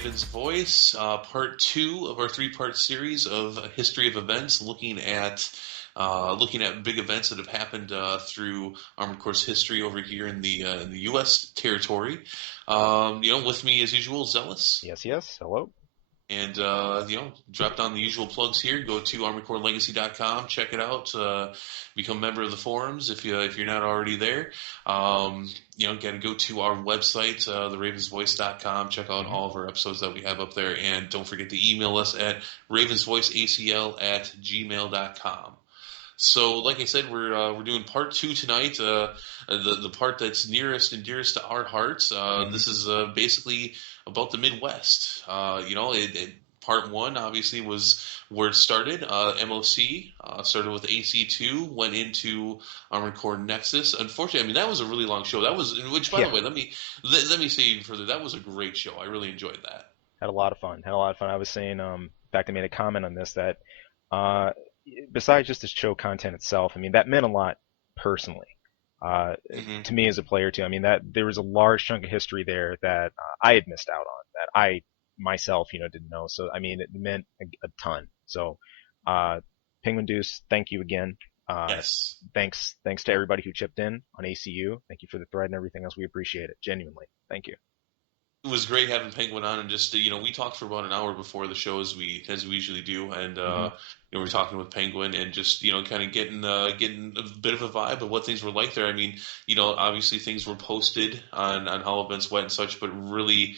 Raven's Voice, part two of our three-part series of history of events, looking at big events that have happened through Armored Course history over here in the U.S. territory. With me as usual, Zealous. Yes, yes. Hello. And, drop down the usual plugs here. Go to ArmoredCoreLegacy.com, check it out, become a member of the forums if you're not already there. Got to go to our website, theravensvoice.com, check out all of our episodes that we have up there, and don't forget to email us at ravensvoiceacl@gmail.com. So, like I said, we're doing part two tonight. The part that's nearest and dearest to our hearts. This is basically about the Midwest. Part one obviously was where it started. MOC started with AC2, went into Armored Core Nexus. Unfortunately, I mean that was a really long show. Which by the Yeah, way, let me say even further. That was a great show. I really enjoyed that. had a lot of fun. Had a lot of fun. I was saying, in fact, I made a comment on this that, uh, besides just the show content itself, I mean, that meant a lot personally, uh, Hmm. to me as a player too. I mean, that there was a large chunk of history there that I had missed out on that I myself, didn't know. So, I mean, it meant a ton. So, uh, Penguin Deuce, thank you again. Yes. Thanks to everybody who chipped in on ACU. Thank you for the thread and everything else. We appreciate it genuinely. Thank you. It was great having Penguin on, and just we talked for about an hour before the show as we usually do, and Hmm. we were talking with Penguin and just kind of getting a bit of a vibe of what things were like there. I mean, obviously things were posted on how events went and such, but really,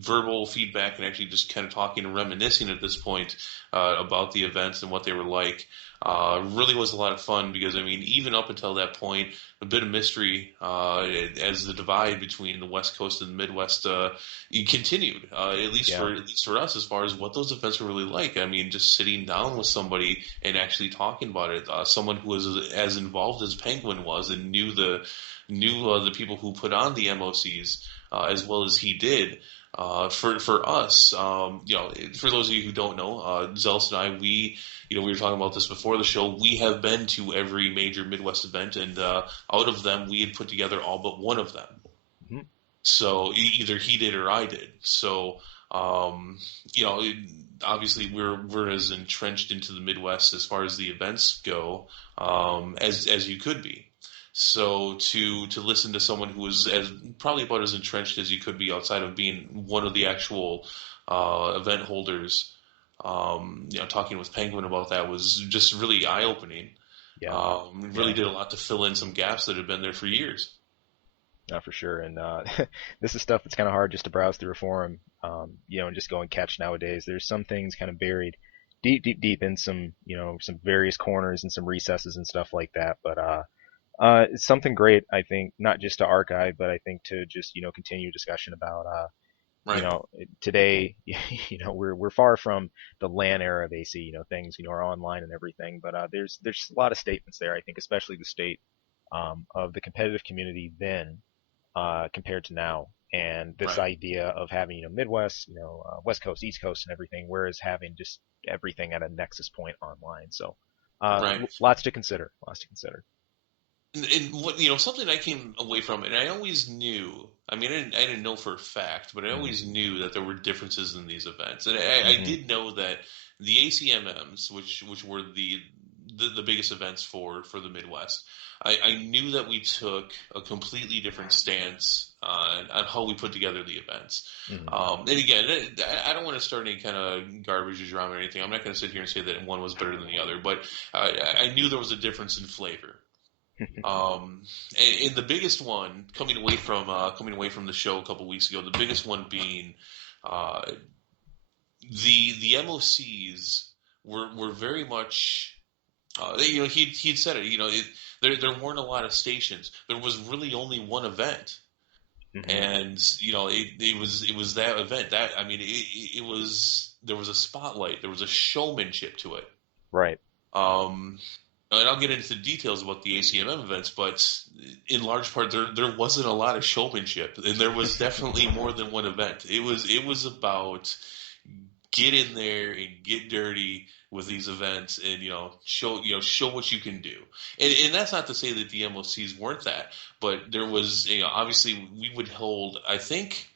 verbal feedback and actually just kind of talking and reminiscing at this point about the events and what they were like. Really was a lot of fun because I mean, even up until that point, a bit of mystery as the divide between the West Coast and the Midwest it continued. Yeah. At least for us, as far as what those events were really like. I mean, just sitting down with somebody and actually talking about it. Someone who was as involved as Penguin was and knew the people who put on the MOCs as well as he did. For us, for those of you who don't know, Zealous and I, we were talking about this before the show. We have been to every major Midwest event, and out of them, we had put together all but one of them. Hmm. So either he did or I did. So you know, it- obviously we're as entrenched into the Midwest as far as the events go as you could be. So to listen to someone who was as probably about as entrenched as you could be outside of being one of the actual event holders, talking with Penguin about that was just really eye opening. Yeah. Really Yeah. did a lot to fill in some gaps that had been there for years. Not for sure. And this is stuff that's kind of hard just to browse through a forum, and just go and catch nowadays. There's some things kind of buried deep, deep, deep in some various corners and some recesses and stuff like that. But it's something great, I think, not just to archive, but I think to just continue discussion about. Right. Today, we're far from the LAN era of AC. Things are online and everything, but there's a lot of statements there. I think, especially the state of the competitive community then compared to now. And this Right. idea of having, Midwest, West Coast, East Coast, and everything, whereas having just everything at a nexus point online. So, Right. lots to consider. Lots to consider. And what something I came away from, and I always knew. I mean, I didn't know for a fact, but I Mm-hmm. always knew that there were differences in these events, and I Mm-hmm. did know that the ACMMs, which were the biggest events for the Midwest, I knew that we took a completely different stance on how we put together the events. Mm-hmm. And again, I don't want to start any kind of garbage or drama or anything. I'm not going to sit here and say that one was better than the other, but I knew there was a difference in flavor. And the biggest one coming away from the show a couple weeks ago, the biggest one being uh, the MOCs were very much he'd said it there weren't a lot of stations, there was really only one event, Mm-hmm. and it was that event that I mean it was there was a spotlight, there was a showmanship to it. Right. Um, and I'll get into the details about the ACMM events, but in large part, there wasn't a lot of showmanship, and there was definitely more than one event. It was about get in there and get dirty with these events, and show what you can do. And that's not to say that the MOCs weren't that, but there was obviously we would hold. I think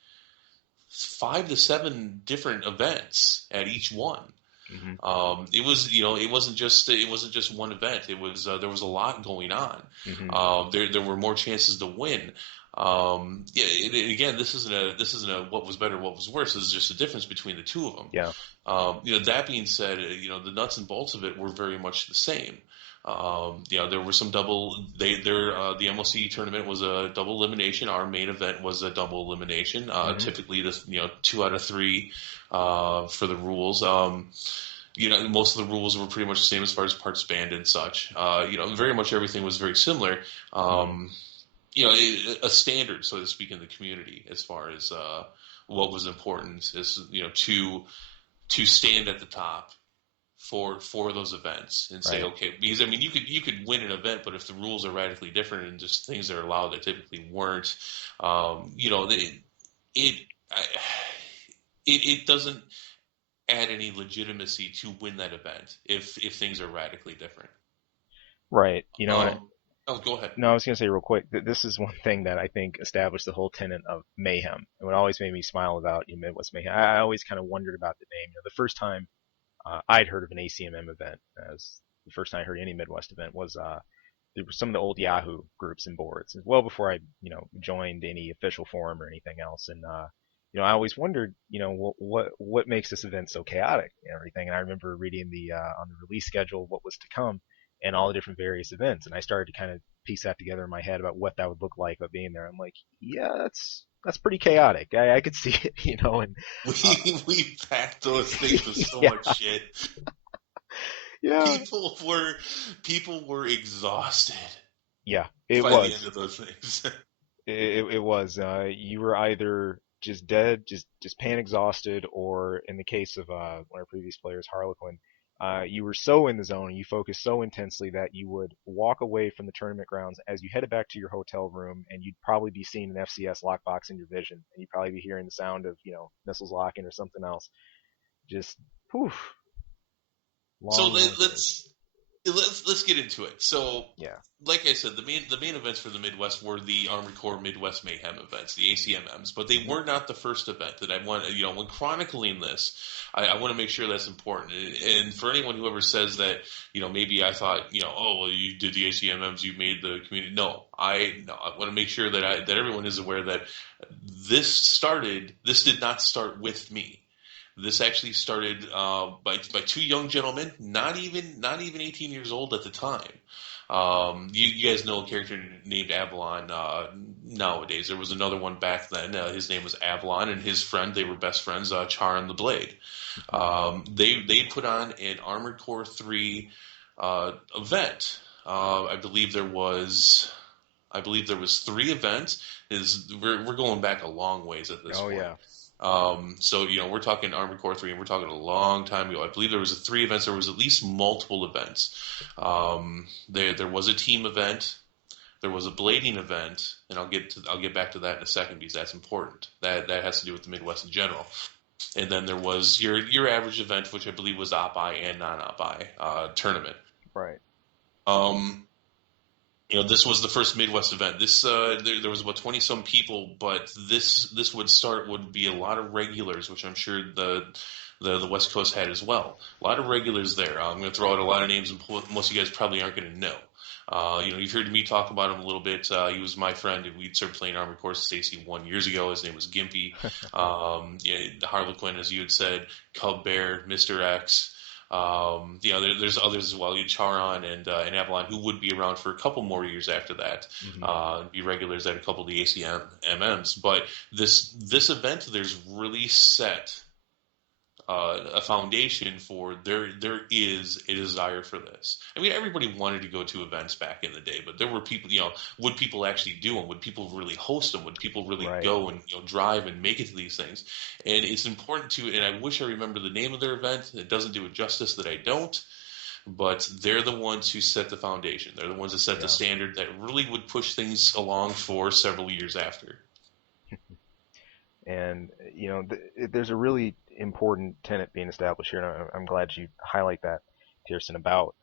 5 to 7 different events at each one. Hmm. It was, it wasn't just one event. It was there was a lot going on. Hmm. There were more chances to win. Yeah, again, this isn't a what was better, what was worse. This is just a difference between the two of them. Yeah. That being said, the nuts and bolts of it were very much the same. There were some double. The MLC tournament was a double elimination. Our main event was a double elimination. Hmm. Typically, this 2 out of 3 for the rules. Most of the rules were pretty much the same as far as parts banned and such. Very much everything was very similar. Hmm. A standard, so to speak, in the community as far as what was important is to stand at the top for those events and say, Right. okay, because I mean you could win an event, but if the rules are radically different and just things that are allowed that typically weren't, it I, it doesn't add any legitimacy to win that event if things are radically different. Right. Um, oh, go ahead. No, I was going to say real quick that this is one thing that I think established the whole tenet of mayhem. And what always made me smile about Midwest Mayhem, I always kind of wondered about the name. The first time I'd heard of an ACMM event, as the first time I heard any Midwest event was there were some of the old Yahoo groups and boards, well before I joined any official forum or anything else. And I always wondered, what makes this event so chaotic and everything. And I remember reading the on the release schedule what was to come and all the different various events, and I started to kind of piece that together in my head about what that would look like of being there. I'm like, yeah, that's pretty chaotic. I could see it, and uh, We packed those things with so yeah, much shit. yeah, People were people were exhausted yeah. It by the end was. of those things. It was. You were either just dead, just pan exhausted, or in the case of one of our previous players, Harlequin, you were so in the zone and you focused so intensely that you would walk away from the tournament grounds as you headed back to your hotel room, and you'd probably be seeing an FCS lockbox in your vision, and you'd probably be hearing the sound of missiles locking or something else. Just poof, So long, long days. let's get into it. So, Yeah. like I said, the main events for the Midwest were the Armored Corps Midwest Mayhem events, the ACMMs, but they Hmm. were not the first event that I want. When chronicling this, I want to make sure that's important. And for anyone who ever says that, maybe I thought, oh well, you did the ACMMs, you made the community. No, I want to make sure that everyone is aware that This did not start with me. This actually started by 2 young gentlemen, not even 18 years old at the time. You guys know a character named Avalon nowadays. There was another one back then. His name was Avalon, and his friend. They were best friends, Char and the Blade. They put on an Armored Core 3 event. I believe there was 3 events. We're going back a long ways at this Oh point. yeah. So we're talking Armored Core 3, and we're talking a long time ago. I believe there was 3 events. There was at least multiple events. There was a team event. There was a blading event, and I'll get back to that in a second because that's important. That has to do with the Midwest in general. And then there was your average event, which I believe was op-I and non-op-I tournament. Right. Um, this was the first Midwest event. There was about 20 some people, but this would be a lot of regulars, which I'm sure the West Coast had as well. A lot of regulars there. I'm going to throw out a lot of names, and most of you guys probably aren't going to know. You've heard me talk about him a little bit. He was my friend, and we'd started playing Armored Core Stacy 1 years ago. His name was Gimpy. Harlequin, as you had said, Cub Bear, Mister X. There's others as well. Charon and Avalon, who would be around for a couple more years after that, Hmm. be regulars at a couple of the ACMMs. But this event, there's really set a foundation for there is a desire for this. I mean, everybody wanted to go to events back in the day, but there were people. Would people actually do them? Would people really host them? Would people really Right. go and drive and make it to these things? And it's important to. And I wish I remember the name of their event. It doesn't do it justice that I don't. But they're the ones who set the foundation. They're the ones that set the Yeah. standard that really would push things along for several years after. And there's a really important tenet being established here, and I'm glad you highlight that, Pearson, about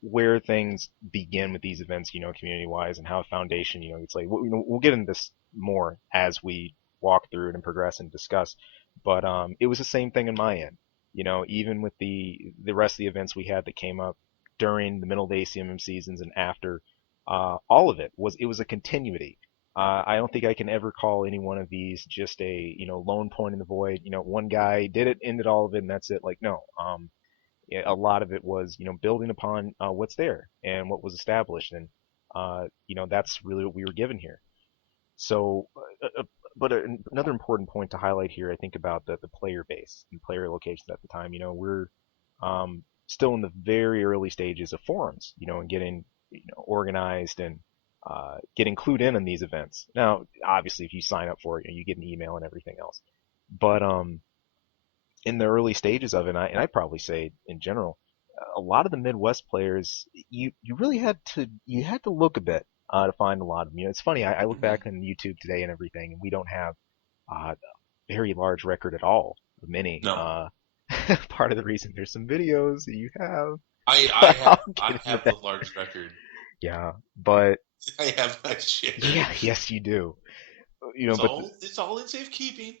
where things begin with these events, community-wise, and how a foundation, it's like we'll get into this more as we walk through it and progress and discuss. But it was the same thing on my end. Even with the rest of the events we had that came up during the middle of the ACMM seasons and after, all of it was a continuity. I don't think I can ever call any one of these just a lone point in the void. One guy did it, ended all of it, and that's it. Like no, a lot of it was building upon what's there and what was established, and that's really what we were given here. So, but another important point to highlight here, I think about the player base and player locations at the time. We're still in the very early stages of forums, and getting organized and getting clued in on these events. Now, obviously, if you sign up for it, you get an email and everything else. But in the early stages of it, and I'd probably say in general, a lot of the Midwest players, you really had to look a bit to find a lot of them. It's funny. I look Mhm. back on YouTube today and everything, and we don't have a very large record at all of many. No, Part of the reason there's some videos that you have, I I but have I'll I get into have the that. large record. Yeah, but I have not shared. yeah, yes, you do. It's But all in safekeeping.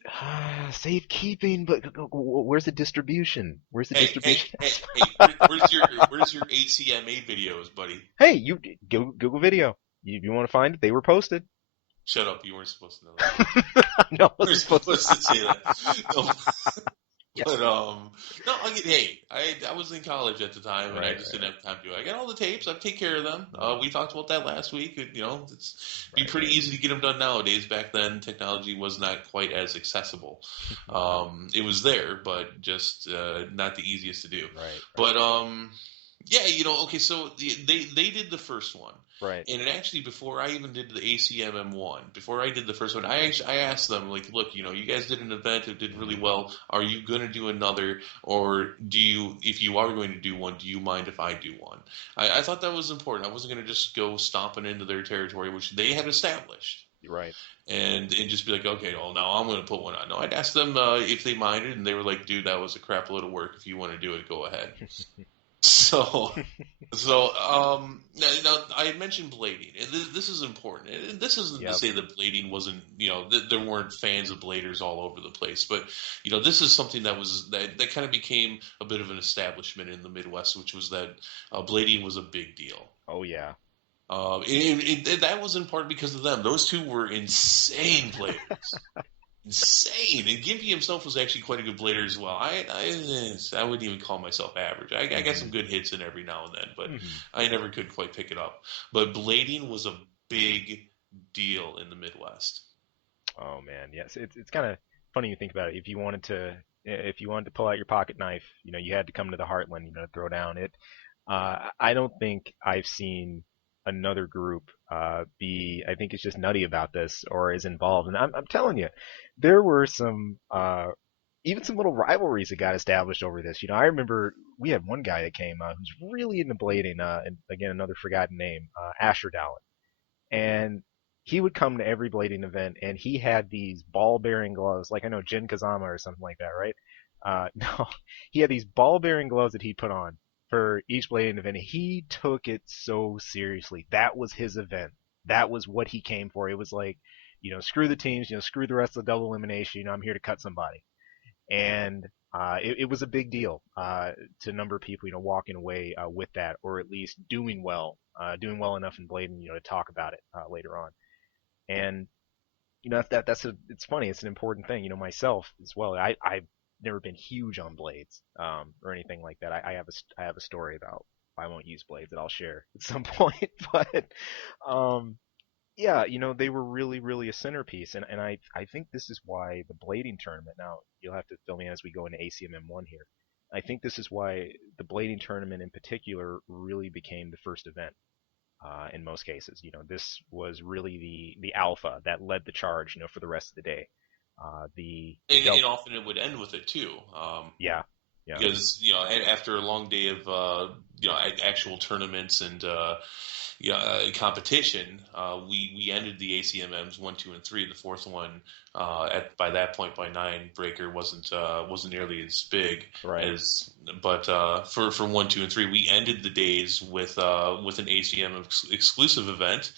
safekeeping. But where's the distribution? Where's the Hey, hey, distribution? hey, hey, where's your ACMA videos, buddy? Hey, you Google video. You want to find it? They were posted. Shut up, you weren't supposed to know that. No, I You weren't wasn't supposed to. supposed to say that. No, Yeah. but no, hey, I was in college at the time, and I Right, just right, didn't have time to do it. I got all the tapes. I take care of them. right, We talked about that last week. It's be right, pretty right, easy to get them done nowadays. Back then, technology was not quite as accessible. It was there, but just not the easiest to do. right, right, But yeah, okay. So they did the first one, right. and it actually before I even did the ACMM one, before I did the first one, I asked them like, look, you guys did an event, it did really well. Are you going to do another, or do you, if you are going to do one, do you mind if I do one? I thought that was important. I wasn't going to just go stomping into their territory, which they had established. You're right. And just be like, okay, well, now I'm going to put one on. No, I'd ask them if they minded, and they were like, dude, that was a crap load of work. If you want to do it, go ahead. So, now I had mentioned blading. And this is important. And this isn't to Yep. say that blading wasn't, there weren't fans of bladers all over the place. But, this is something that kind of became a bit of an establishment in the Midwest, which was that blading was a big deal. Oh yeah. That was in part because of them. Those two were insane players. Insane. And Gimpy himself was actually quite a good blader as well. I wouldn't even call myself average. I got some Hmm. good hits in every now and then, but Hmm. I never could quite pick it up. But blading was a big deal in the Midwest. Oh man, yes. It's kind of funny you think about it. If you wanted to pull out your pocket knife, you had to come to the Heartland, to throw down it. I don't think I've seen another group be. I think it's just nutty about this or is involved. And I'm telling you, there were some even some little rivalries that got established over this. I remember we had one guy that came who's really into blading. And again, another forgotten name, Asher Dowling, and he would come to every blading event, and he had these ball-bearing gloves, like I know Jin Kazama or something like that, right? No, he had these ball-bearing gloves that he put on for each blading event. He took it so seriously. That was his event. That was what he came for. It was like, screw the teams, screw the rest of the double elimination. I'm here to cut somebody. And it was a big deal to a number of people, walking away with that, or at least doing well enough in blading, to talk about it later on. And it's funny. It's an important thing. Myself as well. I've never been huge on blades or anything like that. I have a story about I won't use blades that I'll share at some point. But um, yeah, they were really, really a centerpiece, and I think this is why the blading tournament. Now you'll have to fill me in as we go into ACMM1 here. I think this is why the blading tournament in particular really became the first event in most cases. This was really the alpha that led the charge. For the rest of the day. The And Delta. often it would end with it too. Yeah, yeah, Because after a long day of actual tournaments and competition, we ended the ACMMs 1, 2, and 3. The fourth one, at by that point by nine, breaker wasn't nearly as big right, as. But for 1, 2, and 3, we ended the days with an ACM exclusive event,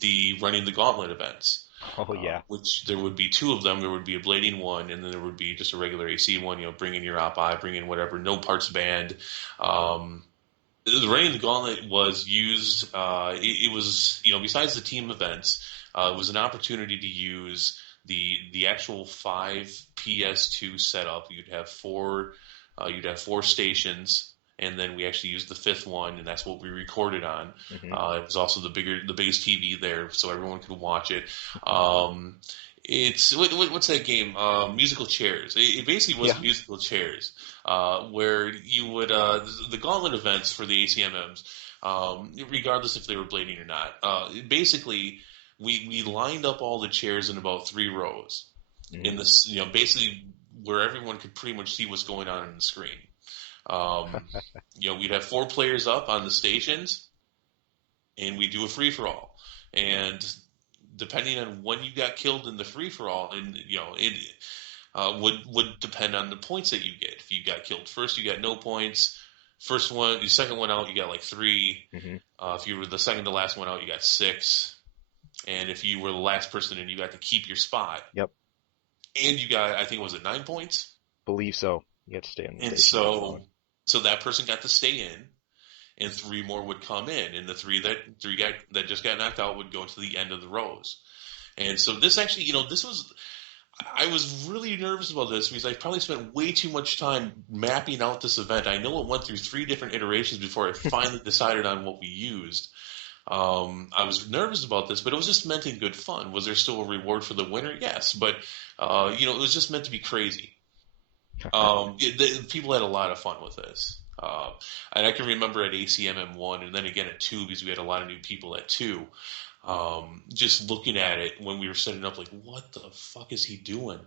the running the gauntlet events. Oh yeah. which there would be two of them. There would be a blading one, and then there would be just a regular AC one. Bring in your op eye, bring in whatever, no parts banned. Um, the Reign of the Gauntlet was used. It was besides the team events, it was an opportunity to use the actual five PS2 setup. You'd have four stations, and then we actually used the fifth one, and that's what we recorded on. Hmm. It was also the biggest TV there, so everyone could watch it. Um, it's what's that game? Musical chairs. It basically was Yeah. musical chairs, where you would the gauntlet events for the ACMMs, regardless if they were blading or not. Basically, we lined up all the chairs in about three rows Hmm. in this, basically where everyone could pretty much see what's going on the screen. Um, we'd have four players up on the stations, and we do a free for all. And depending on when you got killed in the free for all, and it would depend on the points that you get. If you got killed first, you got no points. First one, the second one out, you got like three. Hmm. If you were the second to last one out, you got six. And if you were the last person in, you got to keep your spot. Yep. And you got, I think, was it 9 points? Believe so. You have to stay on the And station that long. so that person got to stay in, and three more would come in, and the three that just got knocked out would go to the end of the rows. And so this actually, this was I was really nervous about this because I probably spent way too much time mapping out this event. I know it went through three different iterations before I finally decided on what we used. I was nervous about this, but it was just meant in good fun. Was there still a reward for the winner? Yes, but it was just meant to be crazy. People had a lot of fun with this. And I can remember at ACMM1 and then again at 2 because we had a lot of new people at 2. Just looking at it when we were setting up, like, what the fuck is he doing?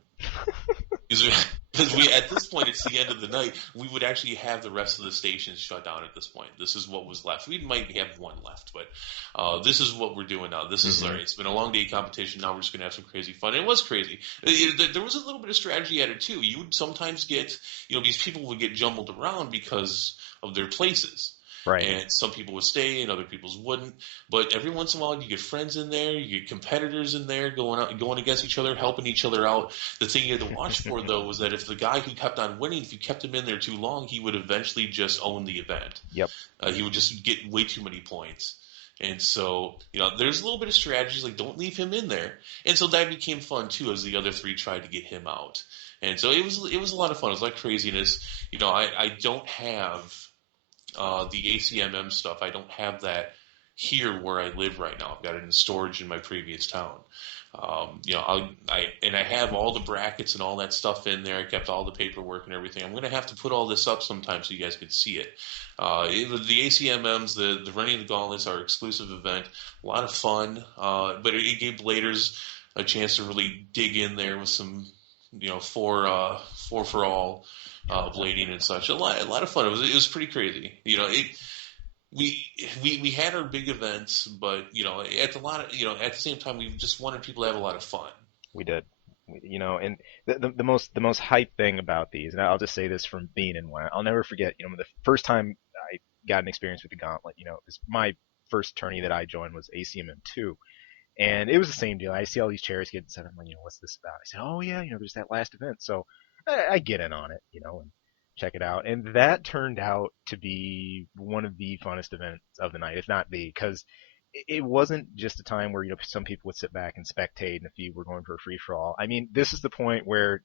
Because we, at this point, it's the end of the night. We would actually have the rest of the stations shut down at this point. This is what was left. We might have one left, but this is what we're doing now. This is all Hmm. right. It's been a long day competition. Now we're just gonna have some crazy fun. And it was crazy. There was a little bit of strategy at it too. You would sometimes get, these people would get jumbled around because of their places. Right. And some people would stay and other people's wouldn't. But every once in a while, you get friends in there, you get competitors in there going against each other, helping each other out. The thing you had to watch for, though, was that if the guy who kept on winning, if you kept him in there too long, he would eventually just own the event. Yep. He would just get way too many points. And so, there's a little bit of strategies like don't leave him in there. And so that became fun too as the other three tried to get him out. And so it was a lot of fun. It was like craziness. I don't have the ACMM stuff. I don't have that here where I live right now. I've got it in storage in my previous town. I have all the brackets and all that stuff in there. I kept all the paperwork and everything. I'm going to have to put all this up sometime so you guys can see it. The ACMMs, the Running the Gauntlets, our exclusive event, a lot of fun. But it gave Bladers a chance to really dig in there with some, four for all blading and such. A lot of fun. It was pretty crazy. We had our big events, but at the same time we just wanted people to have a lot of fun. We did. And the most hype thing about these, and I'll just say this from being in one, I'll never forget. The first time I got an experience with the Gauntlet, 'cause my first tourney that I joined was ACMM2, and it was the same deal. I see all these chairs getting set up. I'm like, what's this about? I said, oh yeah, there's that last event. So I get in on it, and check it out. And that turned out to be one of the funnest events of the night, if not the, because it wasn't just a time where some people would sit back and spectate, and if you were going for a free for all. I mean, this is the point where,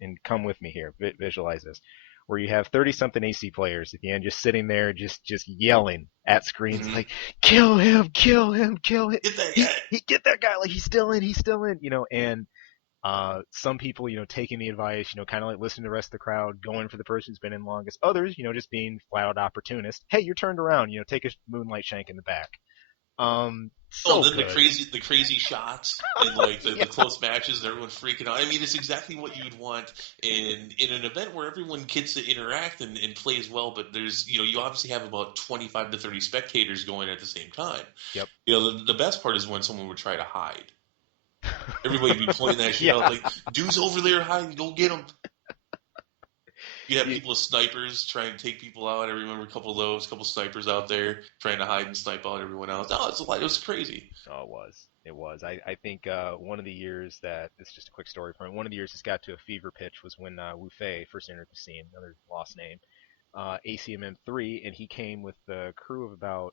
and come with me here, visualize this, where you have 30 something AC players at the end just sitting there just yelling at screens Mm-hmm. like, kill him, kill him, kill him, Get that he, guy. he get that guy, like he's still in, and some people, taking the advice, kind of like listening to the rest of the crowd, going for the person who's been in longest. Others, just being flat out opportunist. Hey, you're turned around, take a moonlight shank in the back. Oh, and So then the good. crazy shots and like the Yeah. close matches and everyone freaking out. I mean, it's exactly what you would want in an event where everyone gets to interact and play as well. But there's you obviously have about 25 to 30 spectators going at the same time. Yep. The best part is when someone would try to hide. Everybody would be pointing that shit out Yeah. like, dude's over there hiding, go get him. You have You, people with snipers trying to take people out. I remember a couple of those, couple snipers out there trying to hide and snipe out everyone else. Oh, it was crazy. oh, it was. It was. I think one of the years that it's just a quick story point. One of the years this got to a fever pitch was when Wu Fei first entered the scene. Another lost name. ACMM3, and he came with the crew of about,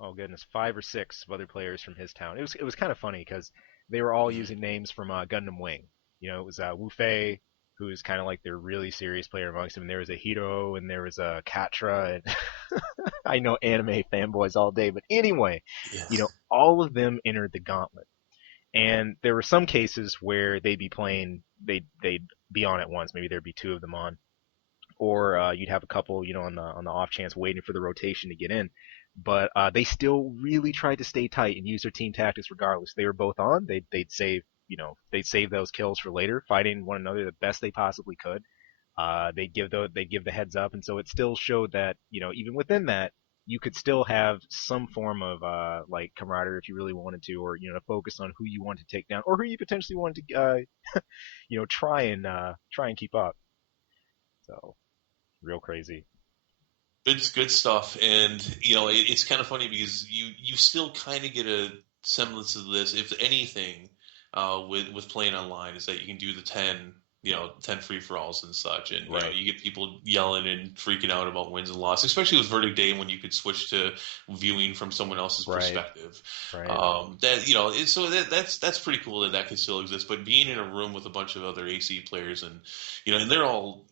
oh goodness, 5 or 6 other players from his town. It was kind of funny because they were all Mhm. using names from Gundam Wing. It was Wu Fei, who is kind of like their really serious player amongst them. And there was a Hiro, and there was a Katra, and I know anime fanboys all day, but anyway, Yeah. all of them entered the gauntlet. And there were some cases where they'd be playing, they'd be on at once. Maybe there'd be 2 of them on, or you'd have a couple, on the off chance waiting for the rotation to get in. But they still really tried to stay tight and use their team tactics regardless. They were both on. They'd save those kills for later, fighting one another the best they possibly could. They'd give the heads up, and so it still showed that even within that, you could still have some form of like camaraderie if you really wanted to, or to focus on who you wanted to take down, or who you potentially wanted to try and keep up. So real crazy. Good stuff, and it's kind of funny because you still kind of get a semblance of this, if anything, with playing online, is that you can do the 10 free for alls and such, and Right, you get people yelling and freaking out about wins and losses, especially with Verdict Day when you could switch to viewing from someone else's right, perspective. right. So that's pretty cool that can still exist, but being in a room with a bunch of other AC players and and they're all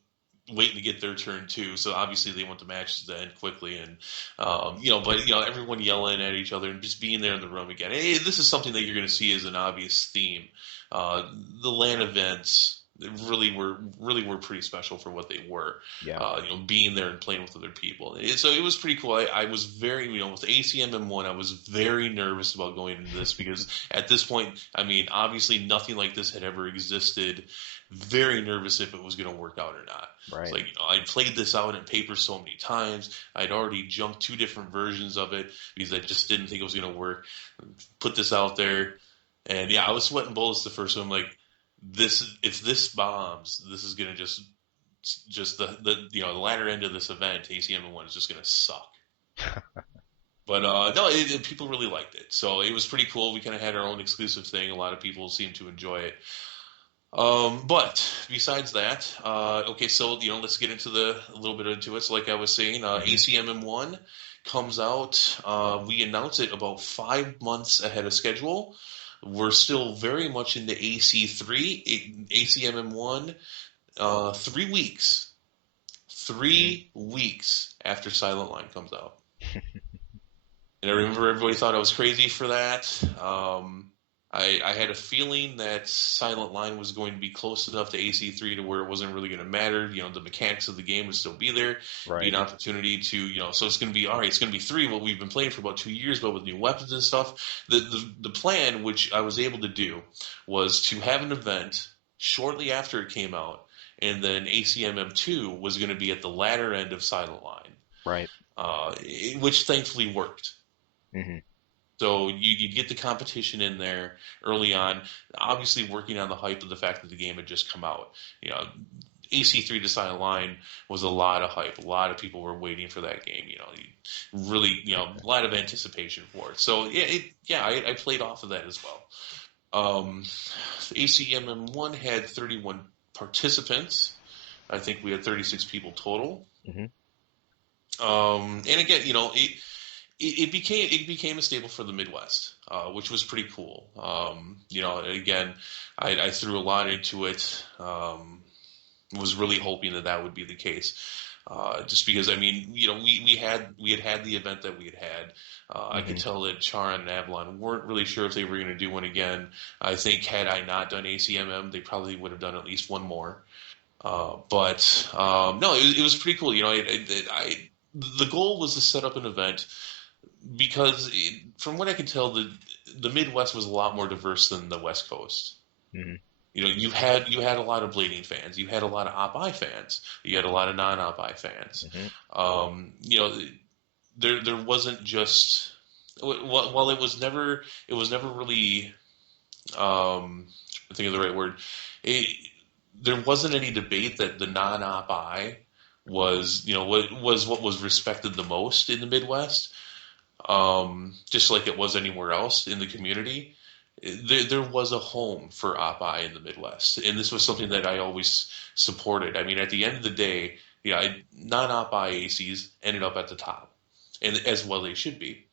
waiting to get their turn too. So obviously they want the matches to end quickly, and but everyone yelling at each other and just being there in the room again. Hey, this is something that you're going to see as an obvious theme. Uh, the LAN events really were pretty special for what they were. Yeah, Being there and playing with other people. So it was pretty cool. I was very, with ACMM1, I was very nervous about going into this because at this point, I mean, obviously nothing like this had ever existed. Very nervous if it was going to work out or not. It's right. like, I played this out in paper so many times. I'd already jumped 2 different versions of it because I just didn't think it was going to work. Put this out there, and yeah, I was sweating bullets the first one. I'm like, if this bombs, this is gonna just the latter end of this event, ACM1 is just gonna suck. But no, people really liked it, so it was pretty cool. We kind of had our own exclusive thing. A lot of people seemed to enjoy it. But besides that, okay, so let's get into a little bit into it. So, like I was saying, Hmm. ACMM1 comes out. We announce it about 5 months ahead of schedule. We're still very much into AC3, ACMM1. 3 weeks, Hmm. 3 weeks after Silent Line comes out. And I remember everybody thought I was crazy for that. I had a feeling that Silent Line was going to be close enough to AC3 to where it wasn't really going to matter. The mechanics of the game would still be there, be Right, an opportunity to, so it's going to be, all right, it's going to be 3, what we've been playing for about 2 years, but with new weapons and stuff. The plan, which I was able to do, was to have an event shortly after it came out, and then ACMM2 was going to be at the latter end of Silent Line, right. which thankfully worked. Hmm. So you get the competition in there early on, obviously working on the hype of the fact that the game had just come out. You know, AC3 to Silent Line was a lot of hype. A lot of people were waiting for that game. Really, a lot of anticipation for it. So yeah, I played off of that as well. Um, ACMM1 had 31 participants. I think we had 36 people total. Hmm. And again, it became a staple for the Midwest, which was pretty cool. Again, I threw a lot into it. Was really hoping that would be the case. Just because I mean, we had the event that we had had. I could Hmm. tell that Charon and Avalon weren't really sure if they were going to do one again. I think had I not done ACMM, they probably would have done at least one more. But no, it was pretty cool. The goal was to set up an event because from what I can tell, the Midwest was a lot more diverse than the West Coast. Hmm. You had a lot of Blading fans, you had a lot of Op-I fans, you had a lot of non-Op-I fans. Hmm. Um, you know, there wasn't just while it was never really I think of the right word. It, there wasn't any debate that the non-Op-I was what was respected the most in the Midwest, just like it was anywhere else in the community. there was a home for Op-I in the Midwest, and this was something that I always supported. I mean, at the end of the day, non-Op-I ACs ended up at the top, and as well they should be.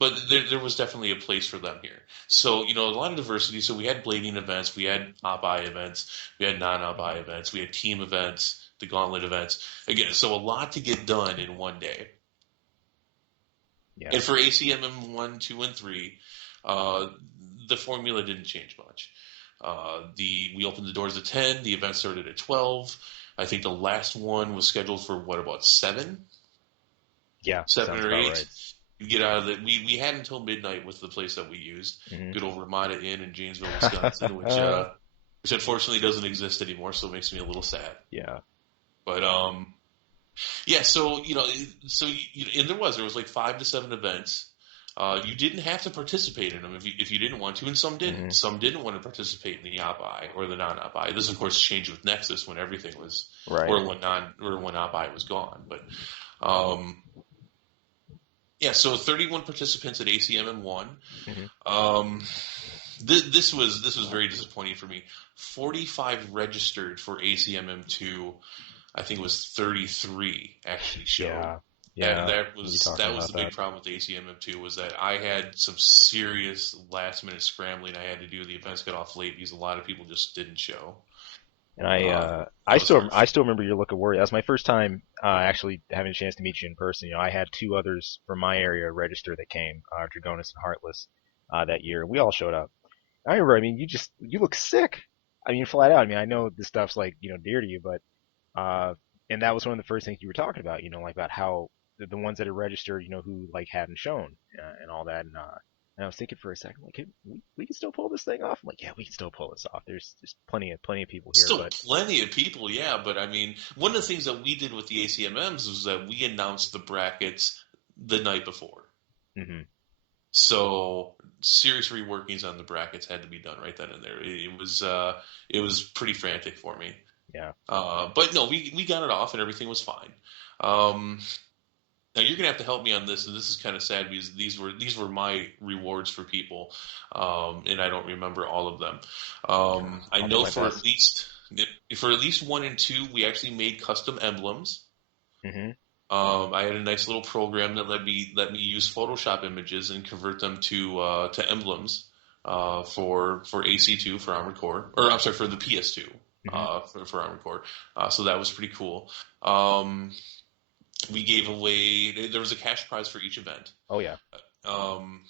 But there was definitely a place for them here. So, a lot of diversity. So we had blading events, we had op-I events, we had non-op-I events, we had team events, the gauntlet events. Again, so a lot to get done in one day. Yeah. And for ACMM 1, 2, and 3, uh, the formula didn't change much. We opened the doors at 10, the event started at 12. I think the last one was scheduled for what, about 7? Yeah. 7 Sounds or about 8. right. You get out of the we had until midnight with the place that we used. Hmm. Good old Ramada Inn in Janesville, Wisconsin, which unfortunately doesn't exist anymore, so it makes me a little sad. Yeah. But yeah, so and there was like 5 to 7 events. You didn't have to participate in them if you didn't want to, and some didn't. Hmm. Some didn't want to participate in the op-I or the non-op-I. This, of course, changed with Nexus when everything was, Right. or when op-I was gone. But um, yeah, so 31 participants at ACM one. Hmm. Um, this was very disappointing for me. 45 registered for ACMM2. I think it was 33 actually showed. Yeah. That Yeah. that You was talking that was about the big that? problem with ACMM2 was that I had some serious last minute scrambling I had to do. The events got off late because a lot of people just didn't show. And Uh, I that was still, harsh. remember your look of worry. That was my first time actually having a chance to meet you in person. I had two others from my area register that came, Dragonis and Heartless, that year. We all showed up. I remember. I mean, you look sick. I mean, flat out. I mean, I know this stuff's like dear to you, but and that was one of the first things you were talking about. Like about how the ones that are registered, who like hadn't shown and all that. And I was thinking for a second, like, hey, we can still pull this thing off. I'm like, yeah, we can still pull this off. There's plenty of people here, Still but plenty of people, yeah, but I mean, one of the things that we did with the ACMMs was that we announced the brackets the night before. hmm So serious reworkings on the brackets had to be done right then and there. It was pretty frantic for me. yeah, But no, we got it off and everything was fine. Um, Now you're gonna have to help me on this, and this is kind of sad because these were my rewards for people, and I don't remember all of them. I I'll do know my best. for at least 1 and 2, we actually made custom emblems. Hmm. I had a nice little program that let me use Photoshop images and convert them to emblems for AC2 for Armored Core, or I'm sorry for the PS2 Hmm. for Armored Core. So that was pretty cool. Um, we gave away there was a cash prize for each event, Oh yeah. um,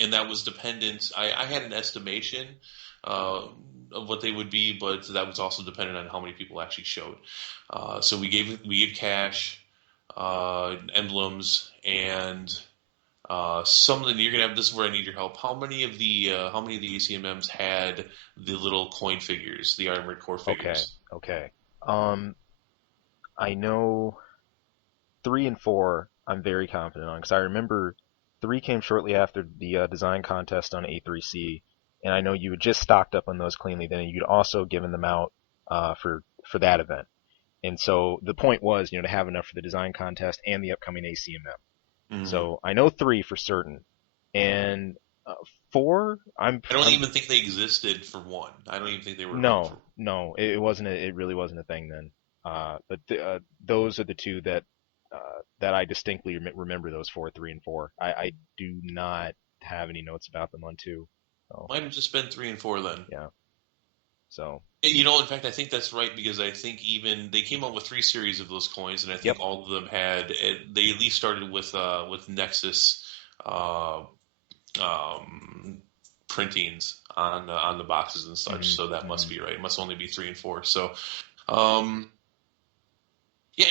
and that was dependent. I had an estimation uh, of what they would be, but that was also dependent on how many people actually showed. So we gave cash, emblems, and some of the you're gonna have. This is where I need your help. How many of the ACMMs had the little coin figures, the Armored Core Okay. figures? Okay. Um, I know 3 and 4. I'm very confident on because I remember 3 came shortly after the design contest on A3C, and I know you had just stocked up on those cleanly. Then you'd also given them out for that event. And so the point was, to have enough for the design contest and the upcoming ACMM. Mm-hmm. So I know 3 for certain, and 4, I don't I'm even think they existed for one. I don't even think they were around for. no, no, it wasn't. It really wasn't a thing then. But those are the two that I distinctly remember. Those 4, 3, and 4. I do not have any notes about them on 2. So Might have just been 3 and 4 then. yeah. So In fact, I think that's right because I think even they came out with 3 series of those coins, and I yep. think all of them had. They at least started with Nexus uh, um, printings on the boxes and such. Hmm. So that must Hmm. be right. It must only be 3 and 4. So um, yeah,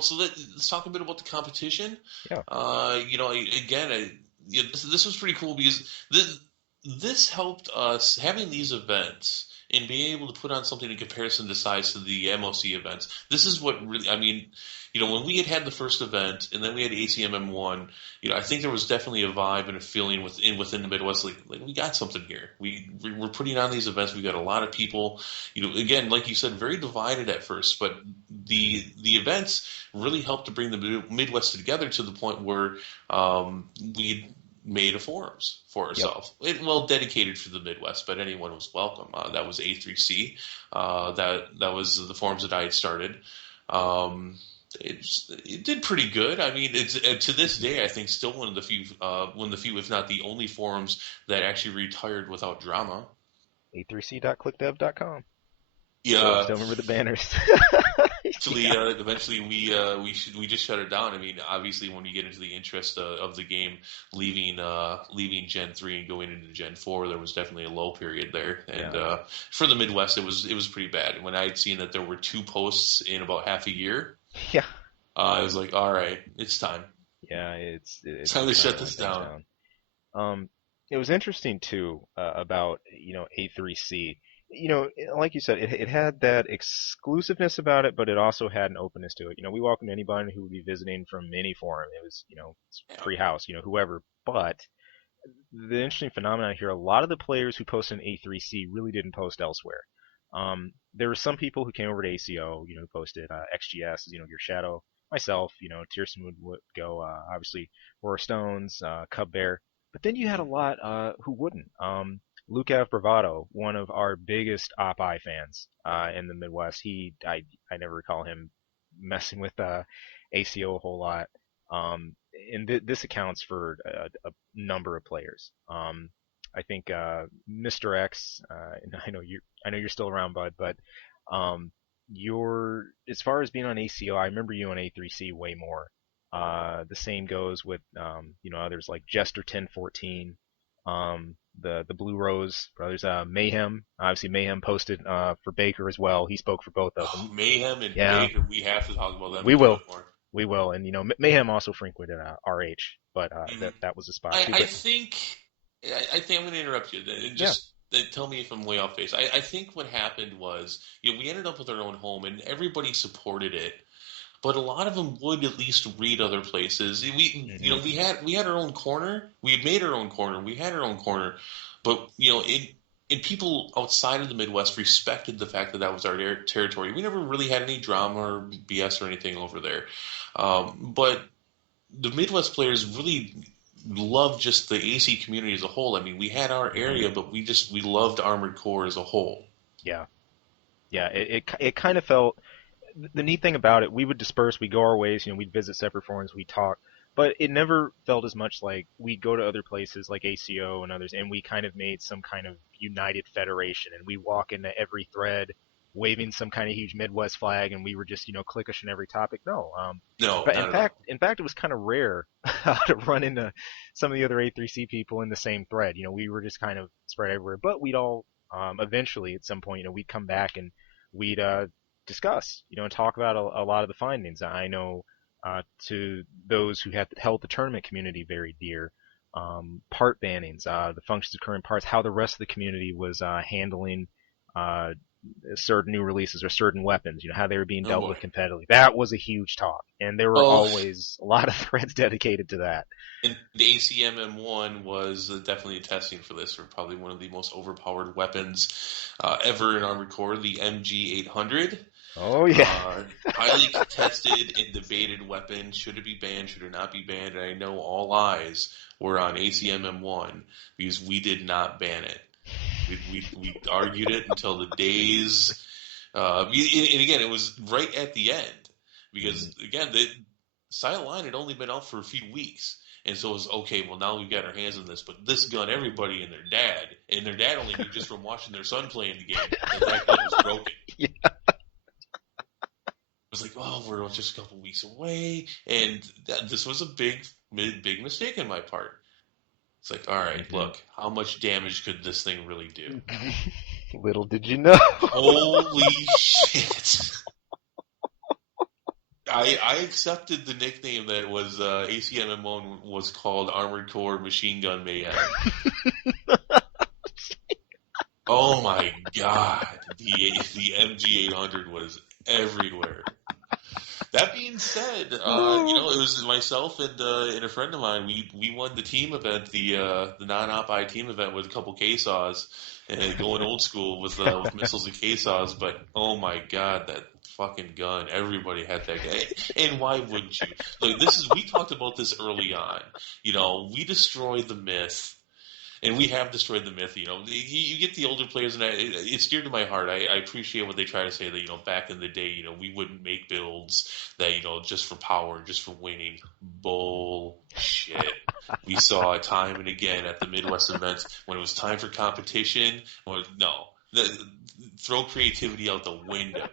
so let's talk a bit about the competition. Yeah. Again, this was pretty cool because this helped us having these events and being able to put on something in comparison to size to the MOC events. This is what really, I mean, when we had the first event and then we had ACMM1, I think there was definitely a vibe and a feeling within the Midwest, like we got something here. We're putting on these events. We got a lot of people, again, like you said, very divided at first, but the events really helped to bring the Midwest together to the point where we made a forums for Yep. herself. Well, dedicated for the Midwest, but anyone was welcome. That was A3C. That was the forums that I had started. Um, it did pretty good. I mean, it's to this day, I think, still one of the few, if not the only forums that actually retired without drama. a3c.clickdev.com. Yeah, Still remember the banners. Eventually, Yeah. eventually we just shut it down. I mean, obviously, when you get into the interest of the game, leaving Gen 3 and going into Gen 4, there was definitely a low period there. And Yeah. for the Midwest, it was pretty bad. When I had seen that there were 2 posts in about half a year, Yeah. I was like, all right, it's time. Yeah. It's It's time to time shut to wind this things down. down. Um, it was interesting too about A3C. Like you said, it had that exclusiveness about it, but it also had an openness to it. We welcomed anybody who would be visiting from any forum. It was it's Yeah. free house, whoever. But the interesting phenomenon here, a lot of the players who posted in A3C really didn't post elsewhere. There were some people who came over to ACO, who posted XGS, Gear Shadow, myself, Tierson would go, obviously, Horror Stones, Cub Bear. But then you had a lot who wouldn't. Luke Bravado, one of our biggest OpI fans in the Midwest, I never recall him messing with ACO a whole lot. Um, and this accounts for a number of players. I think Mr. X, and I know you're still around, bud, but you're as far as being on ACO, I remember you on A3C way more. The same goes with others like Jester 1014, the Blue Rose brothers, Mayhem. Obviously, Mayhem posted for Baker as well. He spoke for both of Oh, them. Mayhem and Yeah, Baker, we have to talk about them a we little will. bit more. We will. And Mayhem also frequented RH, but Mhm. that was a spot I, too. I But think I think I'm going to interrupt you and yeah. just tell me if I'm way off base. I think what happened was, we ended up with our own home and everybody supported it, but a lot of them would at least read other places. Hmm. We had our own corner. We had made our own corner. We had our own corner, but and people outside of the Midwest respected the fact that that was our territory. We never really had any drama or BS or anything over there, but the Midwest players really loved just the AC community as a whole. I mean, we had our Hmm. area, but we loved Armored Core as a whole. Yeah. Yeah. It kind of felt the neat thing about it, we would disperse, we'd go our ways, we'd visit separate forums, we'd talk, but it never felt as much like we'd go to other places like ACO and others, and we kind of made some kind of united federation, and we walk into every thread waving some kind of huge Midwest flag, and we were just clickish in every topic. No, No, in not at fact, all. in fact, it was kind of rare to run into some of the other A3C people in the same thread. We were just kind of spread everywhere, but we'd all eventually at some point, we'd come back and we'd discuss, and talk about a lot of the findings. I know to those who have held the tournament community very dear, part bannings, the functions of current parts, how the rest of the community was handling uh, certain new releases or certain weapons, how they were being Oh dealt boy. with competitively. That was a huge talk, and there were Well, always a lot of threads dedicated to that. and the ACMM1 was definitely testing for this, for probably one of the most overpowered weapons ever in Armored Core, the MG800. Oh yeah. Uh, Highly contested and debated weapon. Should it be banned? Should it not be banned? And I know all eyes were on ACMM1 because we did not ban it. We argued it until the days. And again, it was right at the end Hmm. because again, the Silent Line had only been out for a few weeks. And so it was okay. Well, now we've got our hands on this, but this gun, everybody and their dad only knew just from watching their son playing the game that gun was broken. Was like, oh, we're just a couple weeks away, and this was a big mistake on my part. It's like, all right, Hmm. look, how much damage could this thing really do? Little did you know. Holy shit! I accepted the nickname that was ACMM1 was called Armored Core Machine Gun Mayhem. Oh my god, the MG800 was everywhere. That being said, it was myself and a friend of mine. We won the team event, the non-op I team event with a couple K saws and going old school with missiles and K saws. But oh my god, that fucking gun. Everybody had that guy. And why wouldn't you? Look, we talked about this early on. We destroyed the myth and we have destroyed the myth. You get the older players, and it's dear to my heart. I appreciate what they try to say that back in the day, we wouldn't make builds that just for power, just for winning. Bullshit. We saw it time and again at the Midwest events when it was time for competition. No, throw creativity out the window.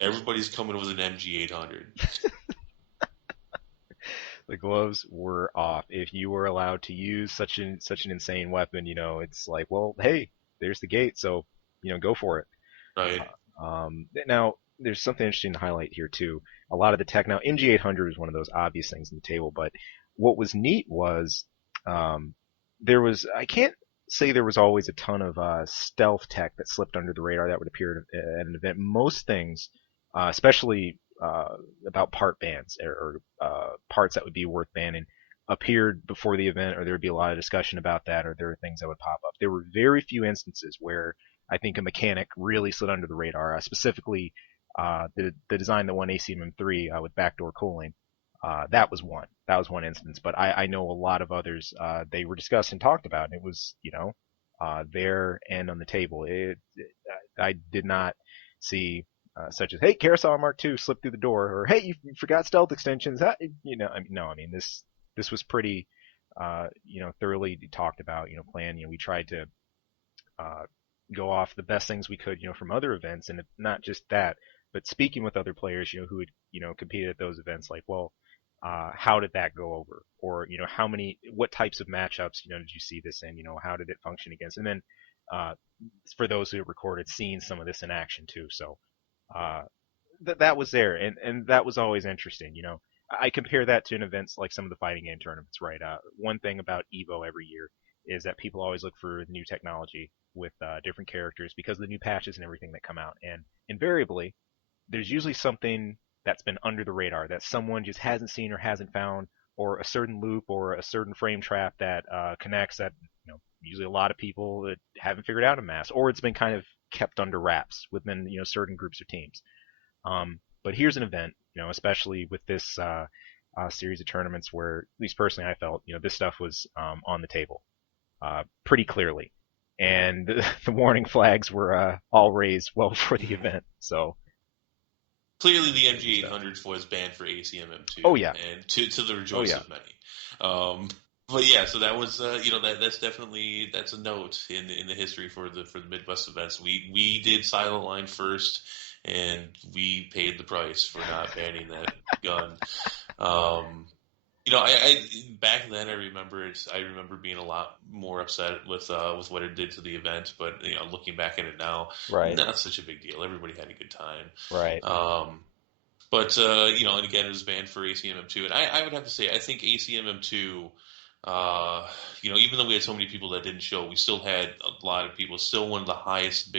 Everybody's coming with an MG 800. The gloves were off. If you were allowed to use such an insane weapon, it's like, well, hey, there's the gate, so go for it. Right? Now, there's something interesting to highlight here too. A lot of the tech now, MG800 is one of those obvious things on the table, but what was neat was um, there was I can't say there was always a ton of stealth tech that slipped under the radar that would appear at an event. Most things, especially about part bans or parts that would be worth banning, appeared before the event, or there would be a lot of discussion about that, or there were things that would pop up. There were very few instances where I think a mechanic really slid under the radar, specifically the design that won ACMM3 with backdoor cooling. That was one. That was one instance, but I know a lot of others. They were discussed and talked about, and it was there and on the table. I did not see such as, hey, Carousel Mark II slipped through the door, or hey, you forgot stealth extensions. No, I mean this was pretty thoroughly talked about. Planned. We tried to uh, go off the best things we could, from other events, and not just that, but speaking with other players, who had, competed at those events, like, well, how did that go over, or what types of matchups, did you see this in, how did it function against, and then uh, for those who recorded, seeing some of this in action too, so uh, that was there, and that was always interesting, I compare that to an events like some of the fighting game tournaments, right? One thing about Evo every year is that people always look for the new technology with different characters because of the new patches and everything that come out. And invariably, there's usually something that's been under the radar that someone just hasn't seen or hasn't found, or a certain loop or a certain frame trap that connects that usually a lot of people that haven't figured out in mass, or it's been kind of kept under wraps within certain groups or teams. But here's an event, especially with this series of tournaments where, at least personally, I felt this stuff was on the table pretty clearly, and the warning flags were all raised well before the event. So Clearly, the crazy MG stuff. 800 was banned for ACMM2, Oh yeah, and to the oh rejoice yeah, of many. But yeah, so that was that's definitely that's a note in the history for the Midwest events. We did Silent Line first, and we paid the price for not banning that gun. Um, I back then I remember being a lot more upset with what it did to the event, but looking back at it now, right, not such a big deal. Everybody had a good time. right. But and again, it was banned for ACMM2, and I would have to say I think ACMM2, even though we had so many people that didn't show, we still had a lot of people. Still one of the highest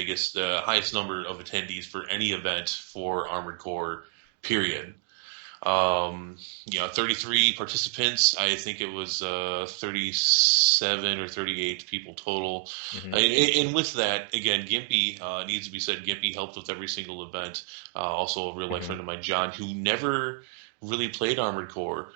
number of attendees for any event for Armored Core, period. 33 participants. I think it was 37 or 38 people total. Hmm. And with that, again, Gimpy needs to be said. Gimpy helped with every single event. Also, a real life Hmm. friend of mine, John, who never really played Armored Core,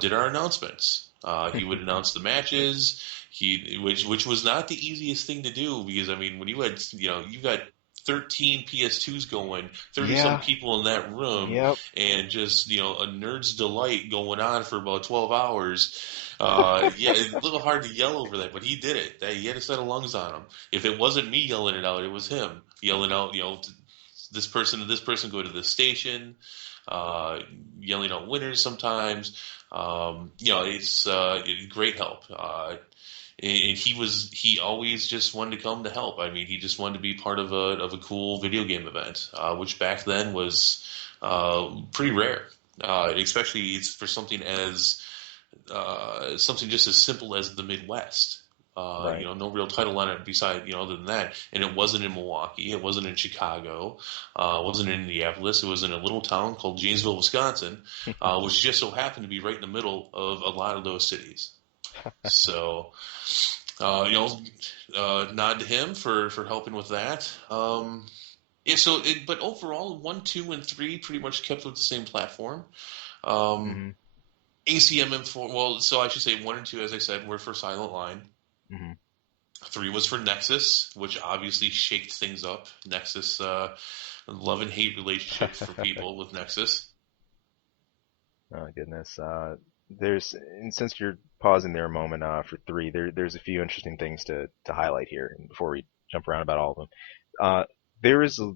did our announcements. He would announce the matches. Which was not the easiest thing to do because I mean when you had you got 13 PS2s going, 30 some Yeah. people in that room, Yep. and just a nerd's delight going on for about 12 hours. Yeah, it's a little hard to yell over that, but he did it. He had a set of lungs on him. If it wasn't me yelling it out, it was him yelling out. This person to this person go to this station. Yelling out winners sometimes. It's great help. And he always just wanted to come to help. I mean, he just wanted to be part of a cool video game event, which back then was pretty rare, especially for something as something just as simple as the Midwest. Right. No real title on it beside, other than that. And it wasn't in Milwaukee. It wasn't in Chicago. It wasn't in Indianapolis. It was in a little town called Janesville, Wisconsin, which just so happened to be right in the middle of a lot of those cities. So, nod to him for helping with that. Yeah, but overall, one, two, and three pretty much kept with the same platform. Um, Hmm. ACMM4, well, so I should say one and two, as I said, were for Silent Line. Hmm. Three was for Nexus, which obviously shaked things up. Nexus, love and hate relationship for people with Nexus. Oh goodness. There's and since you're pausing there a moment for three, there's a few interesting things to highlight here before we jump around about all of them. Uh, there is a,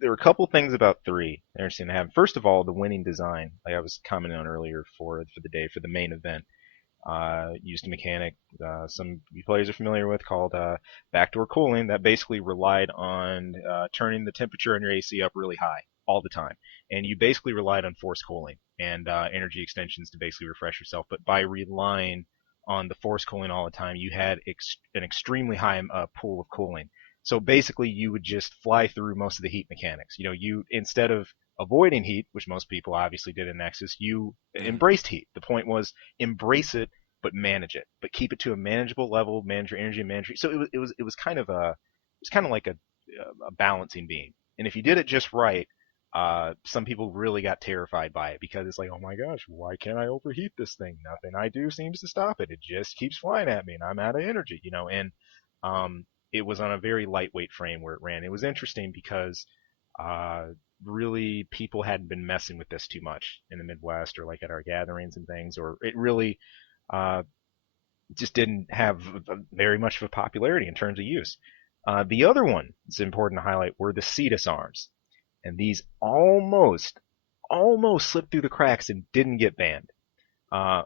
there were a couple things about three interesting to have. First of all, the winning design, like I was commenting on earlier for the day for the main event. Used a mechanic some players are familiar with called backdoor cooling that basically relied on turning the temperature in your AC up really high all the time. And you basically relied on force cooling and energy extensions to basically refresh yourself. But by relying on the force cooling all the time, you had an extremely high pool of cooling. So basically, you would just fly through most of the heat mechanics. You know, you instead of avoiding heat, which most people obviously did in Nexus, you Mm-hmm. embraced heat. The point was embrace it but manage it, but keep it to a manageable level, manage your energy, manage. So it was kind of like a balancing beam. And if you did it just right, some people really got terrified by it because it's like, oh my gosh, why can't I overheat this thing? Nothing I do seems to stop it. It just keeps flying at me, and I'm out of energy, you know. And it was on a very lightweight frame where it ran. It was interesting because uh, really people hadn't been messing with this too much in the Midwest or like at our gatherings and things, or it really uh, just didn't have very much of a popularity in terms of use. The other one that's important to highlight were the Cetus arms, and these almost slipped through the cracks and didn't get banned. Uh,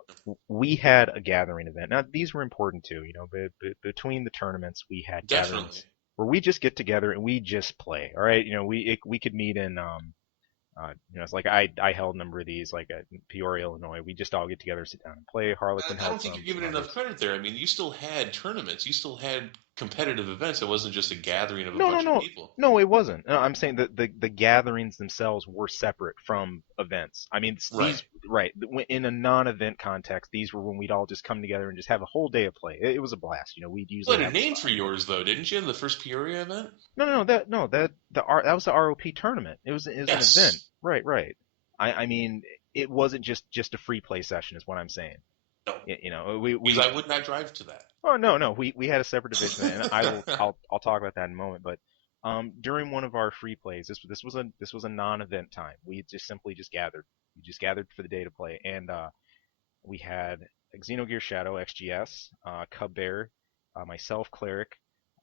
we had a gathering event. Now these were important too. You know, between the tournaments, we had Definitely. gatherings where we just get together and we just play. All right, you know, we could meet in it's like I held a number of these like at Peoria, Illinois. We just all get together, sit down and play. Harlequin I held don't think you're some giving enough others. credit there. I mean, you still had tournaments, you still had competitive events. It wasn't just a gathering of a No, no, bunch of no, people. no. It wasn't. No, I'm saying that the gatherings themselves were separate from events. I mean, Right. these right in a non-event context, these were when we'd all just come together and just have a whole day of play. It was a blast. You know, we'd You usually had a have a name spot. for yours, though, didn't you? The first Peoria event? That was the ROP tournament. It was an event. Yes. Right, right. I mean, it wasn't just a free play session, is what I'm saying. No. You know, we Because we I would not drive to that. Oh no, we had a separate division, and I'll talk about that in a moment. But during one of our free plays, this was a non-event time. We just simply just gathered. We just gathered for the day to play, and we had Xenogear Shadow XGS, Cub Bear, myself, Cleric,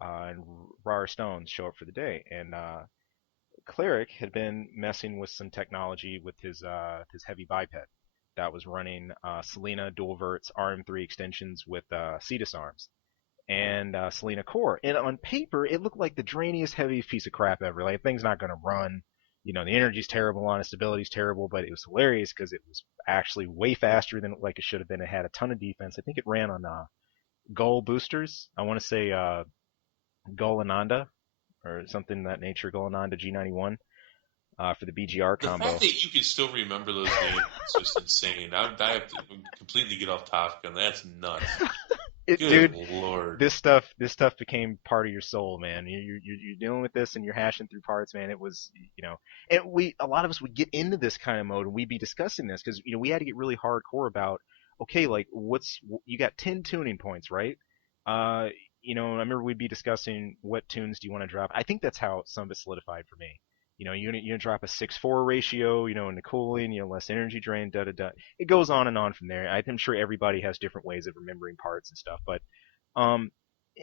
and Rara Stones show up for the day, and Cleric had been messing with some technology with his heavy biped that was running Selena dual verts RM3 extensions with Cetus arms and Selena Core. And on paper, it looked like the drainiest, heaviest piece of crap ever. Like, thing's not going to run. You know, the energy's terrible on it, stability's terrible, but it was hilarious because it was actually way faster than like it should have been. It had a ton of defense. I think it ran on Gull boosters. I want to say Gull Ananda or something of that nature. Gull Ananda G91 for the BGR The fact combo. that you can still remember those names is just insane. I have to completely get off topic, and that's nuts. Good Dude, lord. this stuff became part of your soul, man. You're dealing with this and you're hashing through parts, man. It was, and a lot of us would get into this kind of mode and we'd be discussing this because we had to get really hardcore about, okay, like you got 10 tuning points, right? Uh, I remember we'd be discussing what tunes do you want to drop. I think that's how some of it solidified for me. You're gonna drop a 6:4 ratio, in the cooling, less energy drain, da da da. It goes on and on from there. I'm sure everybody has different ways of remembering parts and stuff, but um,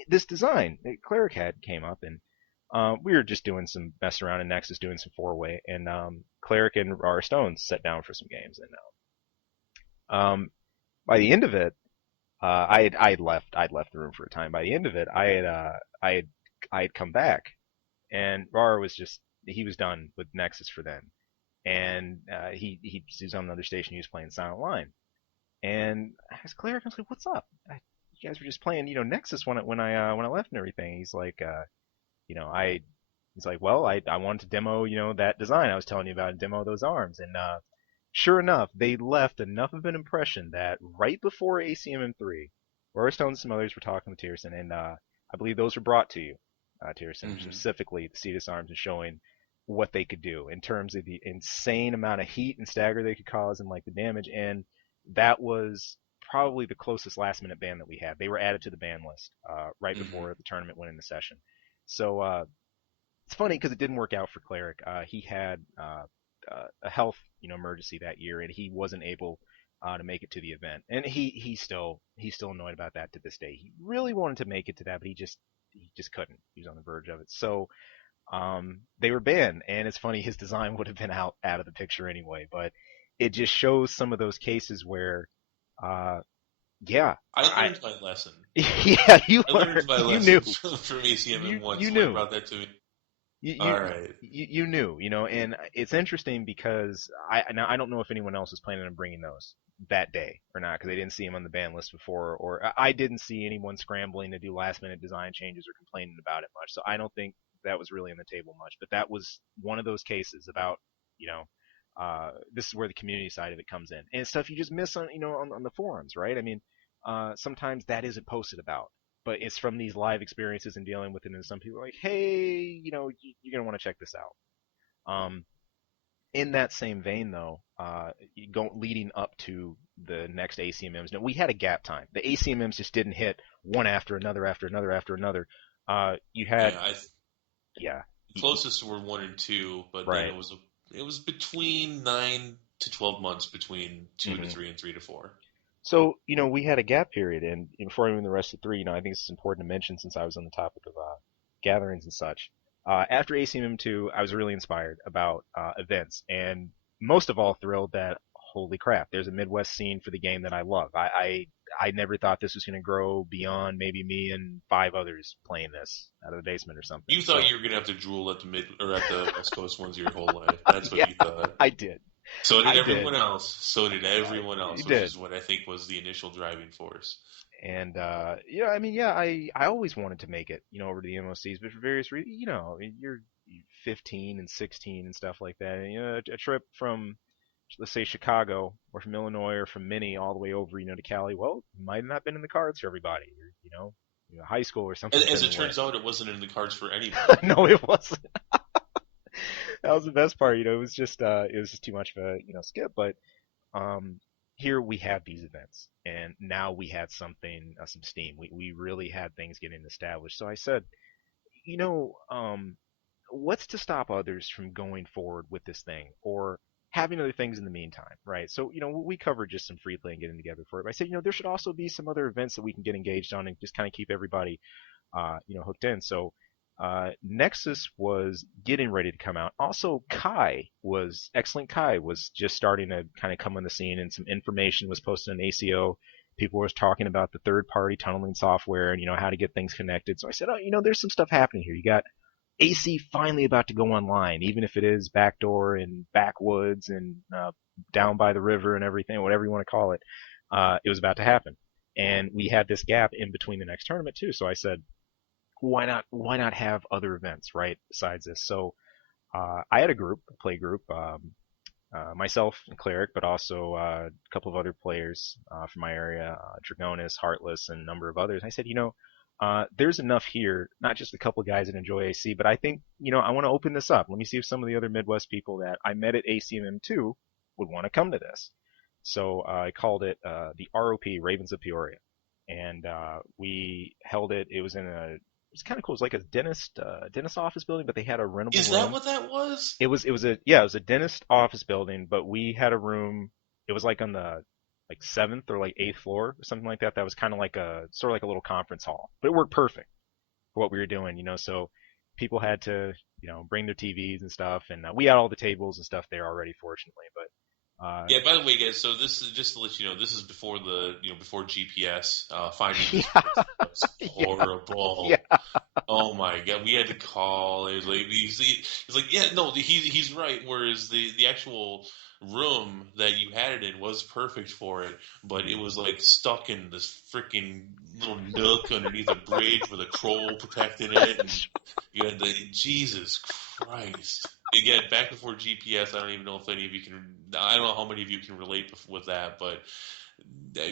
this design that Cleric had came up, and we were just doing some messing around in Nexus, doing some four-way, and Cleric and Rara Stones sat down for some games, and by the end of it, I'd left the room for a time. By the end of it, I had come back, and Rara he was done with Nexus for then, and he was on another station. He was playing Silent Line, and I was Cleric. I was like, "What's up? You guys were just playing, Nexus when I left and everything." You know, I he's like, "Well, I wanted to demo, that design I was telling you about, and demo those arms." And sure enough, they left enough of an impression that right before ACMM3, Warstone and some others were talking with Tierson, and I believe those were brought to you, Tierson, Hmm. specifically the Cetus arms and showing. what they could do in terms of the insane amount of heat and stagger they could cause and like the damage. And that was probably the closest last minute ban that we had. They were added to the ban list right Hmm. before the tournament went into session. So it's funny because it didn't work out for Cleric. He had a health emergency that year, and he wasn't able to make it to the event. And he's still annoyed about that to this day. He really wanted to make it to that, but he just couldn't. He was on the verge of it. So they were banned, and it's funny his design would have been out of the picture anyway. But it just shows some of those cases where, uh, yeah, I learned my lesson. yeah, you I learned learned, my you lesson knew, from ACMM you once. Somebody knew. brought that to me. you All you right. you knew, and it's interesting because I don't know if anyone else is planning on bringing those that day or not because they didn't see them on the ban list before, or I didn't see anyone scrambling to do last minute design changes or complaining about it much. So I don't think that was really on the table much. But that was one of those cases about you know this is where the community side of it comes in and stuff you just miss on on the forums, right? I mean, sometimes that isn't posted about but it's from these live experiences and dealing with it. And some people are like, hey, you're gonna want to check this out. In that same vein, though, leading up to the next ACMMs, no, we had a gap time. The ACMMs just didn't hit one after another, after another, after another. You had, Yeah, yeah, closest were 1 and 2, but then right. it was between 9 to 12 months between 2 to 3 and 3 to 4. So, we had a gap period, and before I move the rest of three, I think it's important to mention since I was on the topic of gatherings and such. After ACMM2, I was really inspired about events, and most of all thrilled that, holy crap, there's a Midwest scene for the game that I love. I never thought this was going to grow beyond maybe me and five others playing this out of the basement or something. You thought So, you were gonna have to drool at the mid or at the West Coast ones your whole life. That's what yeah, you thought. I did. So did I did. everyone else. So did everyone I else, which did. is what I think was the initial driving force. And yeah, I mean, yeah, I always wanted to make it, over to the MOCs, but for various reasons, you're 15 and 16 and stuff like that. And, a trip from, let's say, Chicago or from Illinois or from Minnie all the way over, to Cali, well, might not have been in the cards for everybody. Or, high school or something As it didn't work. turns out, it wasn't in the cards for anybody. No, it wasn't. That was the best part. It was just too much of a, skip. But um, here we had these events, and now we had something, some steam. We really had things getting established. So I said, you know, um, what's to stop others from going forward with this thing or having other things in the meantime, right? So, we covered just some free play and getting together for it. But I said, there should also be some other events that we can get engaged on and just kind of keep everybody hooked in. So Nexus was getting ready to come out. Also, Excellent Kai was just starting to kind of come on the scene, and some information was posted on ACO. People were talking about the third-party tunneling software and how to get things connected. So I said, oh, there's some stuff happening here. You got AC finally about to go online, even if it is backdoor and backwoods and down by the river and everything, whatever you want to call it. It was about to happen, and we had this gap in between the next tournament too. So I said, why not have other events, right, besides this? So I had a play group, myself and Cleric, but also a couple of other players from my area, Dragonis, Heartless, and a number of others. I said, there's enough here, not just a couple of guys that enjoy AC, but I think, I want to open this up. Let me see if some of the other Midwest people that I met at ACMM2 would want to come to this. So I called it the ROP, Ravens of Peoria. And we held it. It was kind of cool. It was like a dentist office building, but they had a rentable Is that room. what that was? It was a dentist office building, but we had a room. It was like on the like seventh or like eighth floor or something like that. That was kind of like a sort of like a little conference hall, but it worked perfect for what we were doing. So people had to bring their TVs and stuff, and we had all the tables and stuff there already, fortunately. But Yeah, by the way, guys, so this is just to let you know, this is before before GPS. Finding this yeah, place was yeah, horrible. yeah, Oh my god, we had to call. It was like he's like, yeah, no, he's right. Whereas the actual room that you had it in was perfect for it, but it was like stuck in this freaking little nook underneath a bridge with a troll protecting it, and you had the Jesus Christ. Again, back before GPS, I don't even know if any of you can. I don't know how many of you can relate with that, but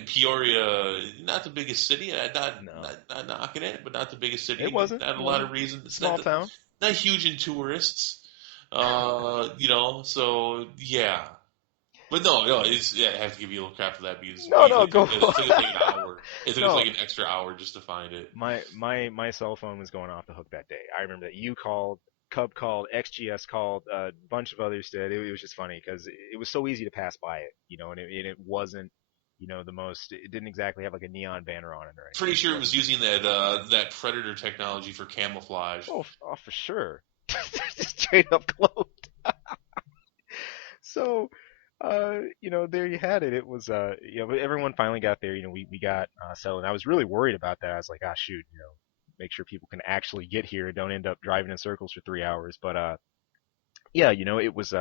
Peoria, not the biggest city. no, Not knocking it, but not the biggest it city. wasn't. Not It a lot wasn't. of reasons. It's Small town. not huge in tourists. So yeah. But no, it's yeah, I have to give you a little crap for that because No, no, go. it took us like an hour. It took us like No, an extra hour just to find it. my cell phone was going off the hook that day. I remember that you called, Cub called, XGS called, a bunch of others did. It was just funny because it was so easy to pass by it, and it wasn't, the most. It didn't exactly have like a neon banner on it or Pretty anything. It sure it was wasn't. using that predator technology for camouflage. Oh, for sure. Just straight up clothed. So, there you had it. It was, but everyone finally got there. We got settled. And I was really worried about that. I was like, ah, shoot, make sure people can actually get here. Don't end up driving in circles for 3 hours. But yeah, it was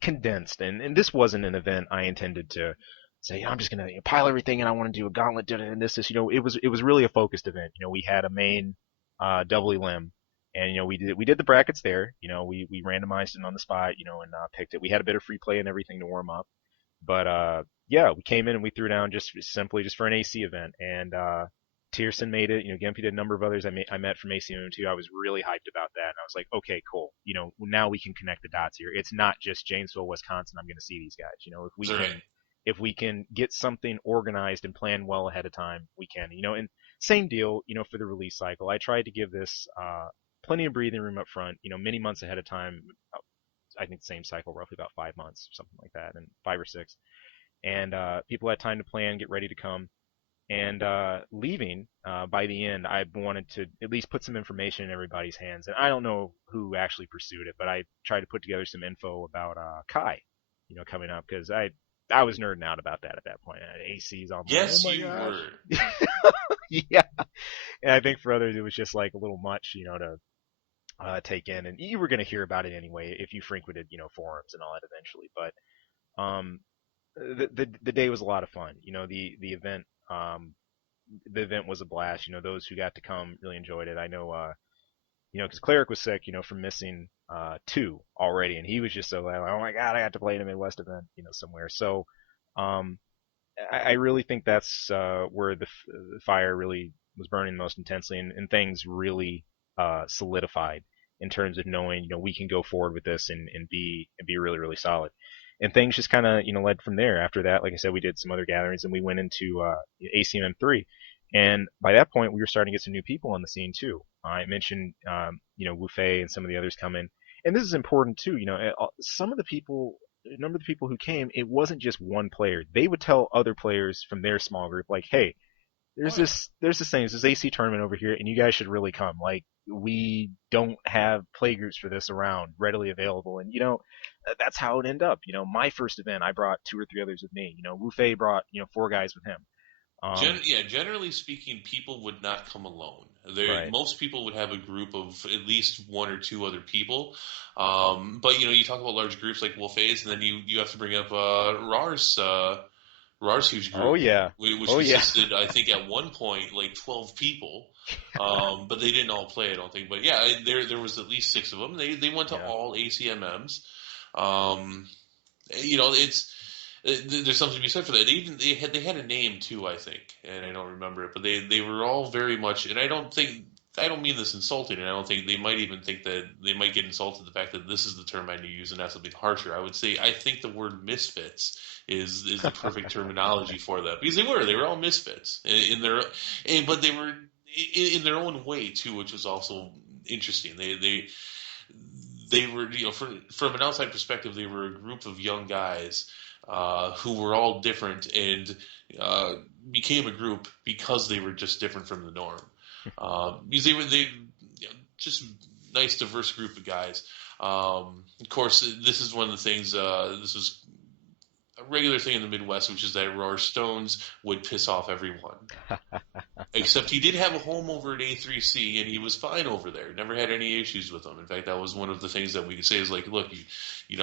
condensed, and this wasn't an event I intended to say, I'm just gonna pile everything, and I want to do a gauntlet, and this. It was really a focused event. We had a main double limb, and we did the brackets there. We randomized it on the spot, and picked it. We had a bit of free play and everything to warm up, but yeah, we came in and we threw down just simply just for an AC event, and Tierson made it. Gimpy did a number of others I met from ACM too. I was really hyped about that, and I was like, okay, cool. Now we can connect the dots here. It's not just Janesville, Wisconsin. I'm going to see these guys. Right. If we can get something organized and planned well ahead of time, we can. And same deal. For the release cycle, I tried to give this plenty of breathing room up front. Many months ahead of time. I think the same cycle, roughly about 5 months, something like that, and 5 or 6. And people had time to plan, get ready to come. And leaving by the end, I wanted to at least put some information in everybody's hands. And I don't know who actually pursued it, but I tried to put together some info about Kai, coming up because I was nerding out about that at that point. AC's, I'm like, oh Yes, my you gosh, were. yeah. And I think for others, it was just like a little much, to take in. And you were going to hear about it anyway if you frequented, forums and all that eventually. But the day was a lot of fun. The event was a blast. Those who got to come really enjoyed it. I know, because Cleric was sick, from missing two already, and he was just so like, oh my god, I got to play in a Midwest event, somewhere. So, um, I really think that's where the fire really was burning most intensely, and things really solidified in terms of knowing, we can go forward with this and be really really solid. And things just kind of led from there. After that, like I said, we did some other gatherings, and we went into ACMM3. And by that point, we were starting to get some new people on the scene too. I mentioned, Wu Fei and some of the others come in, and this is important too. Some of the people, a number of the people who came, it wasn't just one player. They would tell other players from their small group, like, "Hey, Oh there's yeah. this thing, there's this AC tournament over here, and you guys should really come. Like, we don't have play groups for this around readily available." And that's how it ended up. My first event, I brought two or three others with me. Wu Fei brought 4 guys with him. Yeah, generally speaking, people would not come alone. Right. Most people would have a group of at least one or two other people. But you talk about large groups like Wolfay's, and then you have to bring up Rar's huge Oh group, yeah. which Oh yeah. consisted, I think, at one point like 12 people. But they didn't all play, I don't think. But yeah, there was at least 6 of them. They went to Yeah. all ACMMs. Um, it's there's something to be said for that. They had a name too, I think, and I don't remember it. But they were all very much, and I don't mean this insulting, and I don't think they might even think that they might get insulted the fact that this is the term I use and that's a bit harsher. I would say I think the word misfits is the perfect terminology for that because they were all misfits in their but they were in their own way too, which was also interesting. They were, from an outside perspective, they were a group of young guys who were all different and uh, became a group because they were just different from the norm. Because just nice, diverse group of guys. Of course, this is one of the things. This was a regular thing in the Midwest, which is that Roar Stones would piss off everyone. Except he did have a home over at A3C, and he was fine over there. Never had any issues with them. In fact, that was one of the things that we could say is like, look, you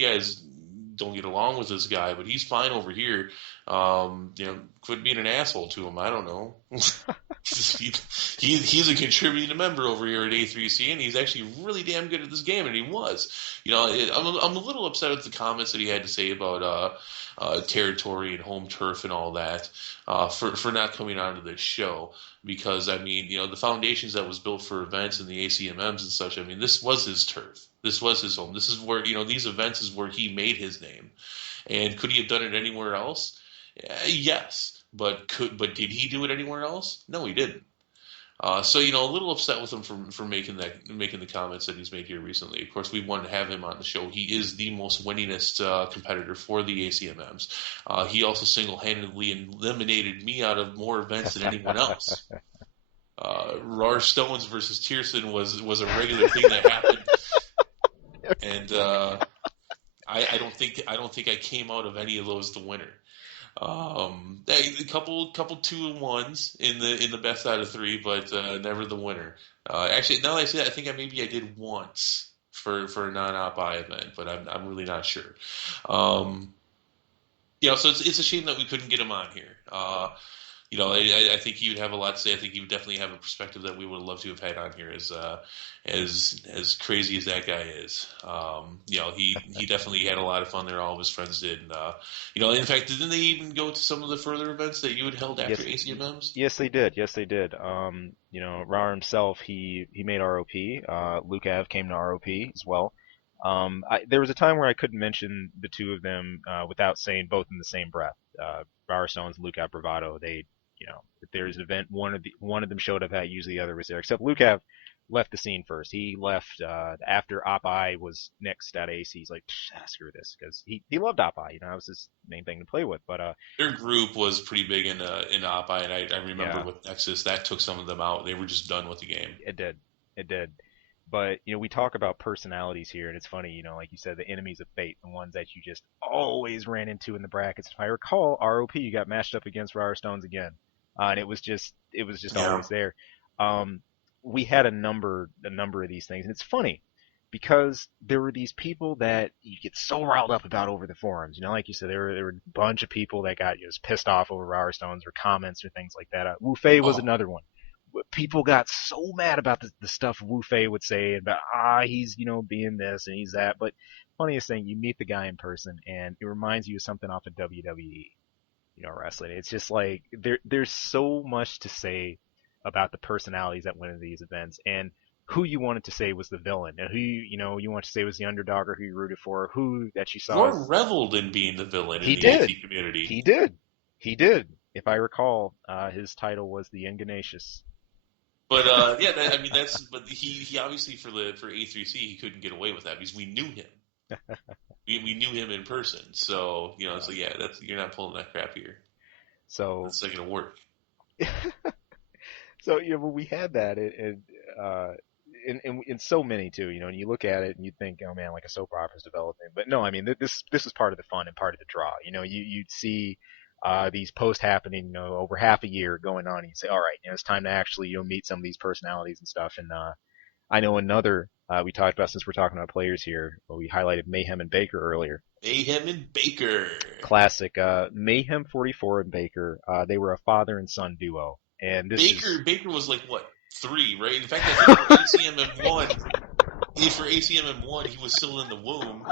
guys don't get along with this guy, but he's fine over here. Quit being an asshole to him. I don't know. He, he's a contributing member over here at A3C, and he's actually really damn good at this game, and he was. I'm a little upset with the comments that he had to say about territory and home turf and all that for not coming onto this show because I mean the foundations that was built for events and the ACMMs and such. I mean this was his turf. This was his home. This is where these events is where he made his name. And could he have done it anywhere else? Yes, but did he do it anywhere else? No, he didn't. So a little upset with him for making the comments that he's made here recently. Of course, we wanted to have him on the show. He is the most winningest competitor for the ACMMs. He also single-handedly eliminated me out of more events than anyone else. Rar Stones versus Tierson was a regular thing that happened, and I don't think I came out of any of those the winner. A couple 2-1s in the best out of three, but never the winner. Actually, now that I say that, I think I did once for a non-op I event, but I'm really not sure. Um, so it's a shame that we couldn't get him on here. I think he would have a lot to say. I think he would definitely have a perspective that we would love to have had on here. As crazy as that guy is, he definitely had a lot of fun there. All of his friends did. And, in fact, didn't they even go to some of the further events that you had held after Yes, ACMMs? yes, they did. Yes, they did. Rar himself, he made ROP. Lukav came to ROP as well. There was a time where I couldn't mention the two of them without saying both in the same breath. Rar Stones, Lukav Bravado. If there's an event, one of them showed up at, usually the other was there. Except Lukav left the scene first. He left after Op I was next at AC. He's like, screw this, because he loved Op I. That was his main thing to play with. But Their group was pretty big in OpI, and I remember yeah, with Nexus that took some of them out. They were just done with the game. it did. It did. But we talk about personalities here, and it's funny, like you said, the enemies of fate, the ones that you just always ran into in the brackets. If I recall, ROP you got matched up against Rara Stones again, and it was just Yeah. always there. Um, we had a number of these things, and it's funny because there were these people that you get so riled up about over the forums. Like you said, there were a bunch of people that got just pissed off over Rara Stones or comments or things like that. Wu Fei was Oh, another one. People got so mad about the stuff Wu Fei would say about he's being this and he's that. But funniest thing, you meet the guy in person and it reminds you of something off of WWE, wrestling. It's just like there's so much to say about the personalities that went into these events and who you wanted to say was the villain and who you want to say was the underdog or who you rooted for, who that you saw Roar as reveled in being the villain in he the did, AC community. he did, he did. If I recall, his title was the Inganacious. But yeah, I mean but he obviously for A3C he couldn't get away with that because we knew him. We knew him in person, so so yeah, that's you're not pulling that crap here. So That's not gonna work. so when we had that, uh, in so many too, and you look at it and you think, oh man, like a soap opera is developing. But no, I mean this is part of the fun and part of the draw. You'd see these posts happening, over half a year going on, and you say, all right, it's time to actually meet some of these personalities and stuff. And I know another we talked about since we're talking about players here. Well, we highlighted Mayhem and Baker earlier. Mayhem and Baker. Classic Mayhem 44 and Baker. They were a father and son duo, and this is Baker was like what 3, right? In fact, I think for ACMM1, he was still in the womb.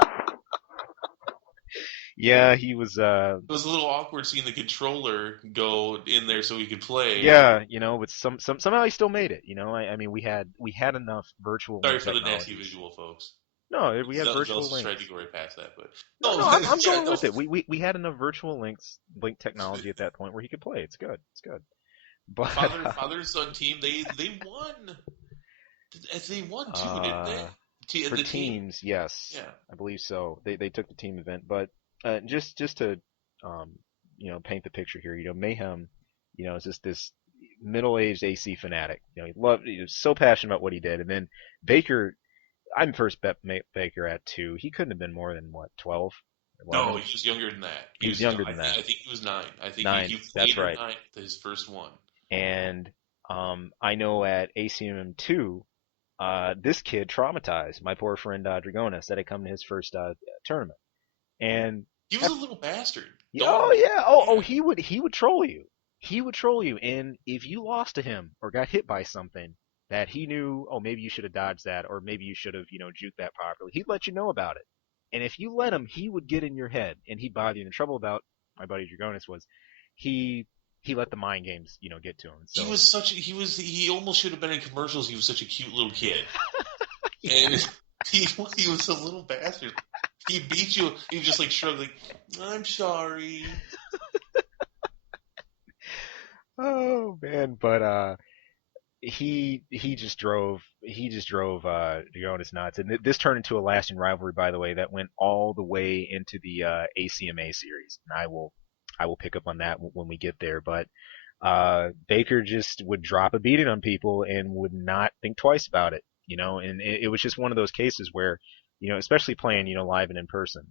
yeah, he was It was a little awkward seeing the controller go in there so he could play. yeah, but somehow he still made it. I mean we had enough virtual Sorry link for the nasty technologies. visual, folks. No, we had virtual Zel's tried to links. go right past that, but No, no, no, I'm yeah, going no. with it. We had enough virtual link technology at that point where he could play. It's good. It's good. But Father and son team, they won. They won too, didn't they? uh, for The team, teams, yes, yeah. I believe so. They took the team event, but just to um, paint the picture here, Mayhem, is just this middle-aged AC fanatic. He was so passionate about what he did, and then Baker. I'm first bet Baker at 2. He couldn't have been more than what 12, No, 11. he was younger than that. He He was was. younger I than think. that. I think he was 9. I think he 9. was That's 8 or right. 9 to his first one. And I know at ACMM 2, this kid traumatized my poor friend Dragonis that had come to his first tournament. And He was a after, little bastard. oh Dog. yeah, oh Yeah. he would troll you. he would troll you, and if you lost to him or got hit by something that he knew, oh, maybe you should have dodged that, or maybe you should have, juked that properly, he'd let you know about it. And if you let him, he would get in your head and he'd bother you. And the trouble about my buddy Dragonis was he he let the mind games, get to him. He So was such a, he almost should have been in commercials. He was such a cute little kid, yeah. and he was a little bastard. He beat you. He was just like shrugged, like I'm sorry. Oh man, but he just drove Jonas nuts, and this turned into a lasting rivalry, by the way, that went all the way into the ACMA series, and I will pick up on that when we get there. But Baker just would drop a beating on people and would not think twice about it, and it was just one of those cases where, especially playing, live and in person,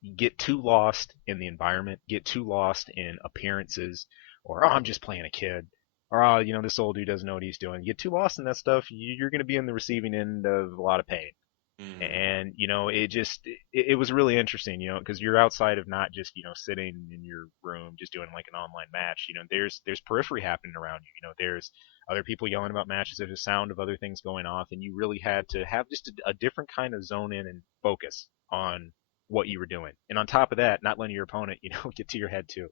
you get too lost in the environment, get too lost in appearances, or oh, I'm just playing a kid, or oh, this old dude doesn't know what he's doing. You get too lost in that stuff, you're going to be in the receiving end of a lot of pain. Mm. And it was really interesting, because you're outside of not just sitting in your room just doing like an online match. There's periphery happening around you. There's other people yelling about matches. There's a sound of other things going off, and you really had to have just a different kind of zone in and focus on what you were doing. And on top of that, not letting your opponent get to your head too.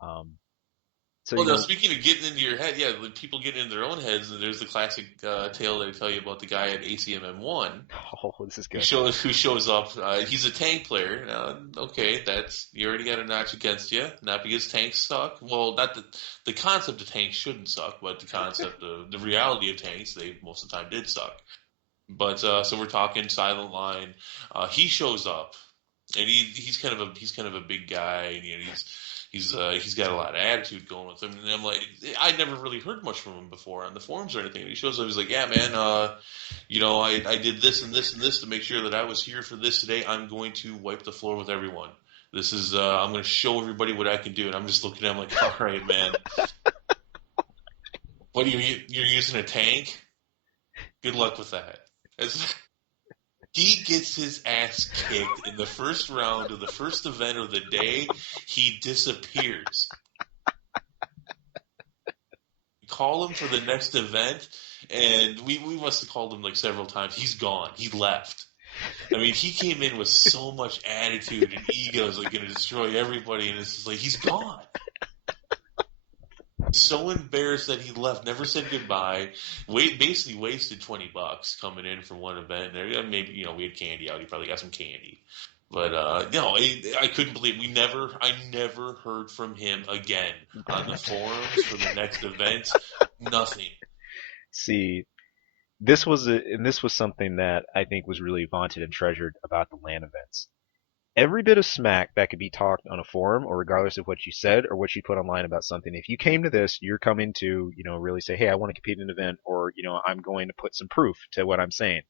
Um, so Well, now speaking of getting into your head, yeah, when people get into their own heads, and there's the classic tale that I tell you about the guy at ACMM1 oh, this is who good. shows up. He's a tank player. Okay, that's you already got a notch against you. Not because tanks suck. Well, not the concept of tanks shouldn't suck, but the concept of the reality of tanks, they most of the time did suck. But so we're talking silent line. He shows up, and he's kind of a big guy, and he's got a lot of attitude going with him. And I'm like, I never really heard much from him before on the forums or anything. And he shows up, he's like, yeah, man, I did this and this and this to make sure that I was here for this today. I'm going to wipe the floor with everyone. This is I'm going to show everybody what I can do. And I'm just looking at him like, all right, man, what are you're using a tank? Good luck with that. It's, he gets his ass kicked in the first round of the first event of the day. He disappears. Call him for the next event, and we must have called him like several times. He's gone. He left. I mean, he came in with so much attitude and ego, is like going to destroy everybody, and it's just like he's gone. So embarrassed that he left, never said goodbye. Basically wasted $20 coming in for one event. There, maybe we had candy out. He probably got some candy, but no, I couldn't believe I never heard from him again on the forums for the next event. Nothing. See, and this was something that I think was really vaunted and treasured about the LAN events. Every bit of smack that could be talked on a forum, or regardless of what you said or what you put online about something, if you came to this, you're coming to, really say, hey, I want to compete in an event, or, I'm going to put some proof to what I'm saying.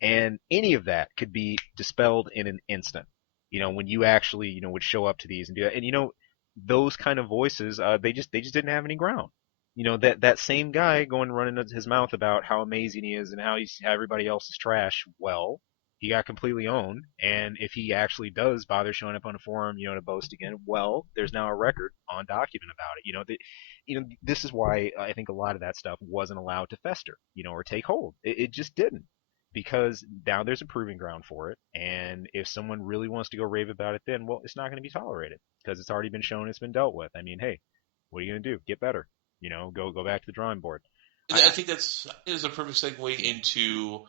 And any of that could be dispelled in an instant. When you actually, would show up to these and do that. And, those kind of voices, they just didn't have any ground. That same guy going running his mouth about how amazing he is and how everybody else is trash. Well, he got completely owned. And if he actually does bother showing up on a forum, to boast again, well, there's now a record on document about it. This is why I think a lot of that stuff wasn't allowed to fester, or take hold. It just didn't, because now there's a proving ground for it. And if someone really wants to go rave about it, then well, it's not going to be tolerated because it's already been shown, it's been dealt with. I mean, hey, what are you going to do? Get better. Go back to the drawing board. And I think that's is a perfect segue into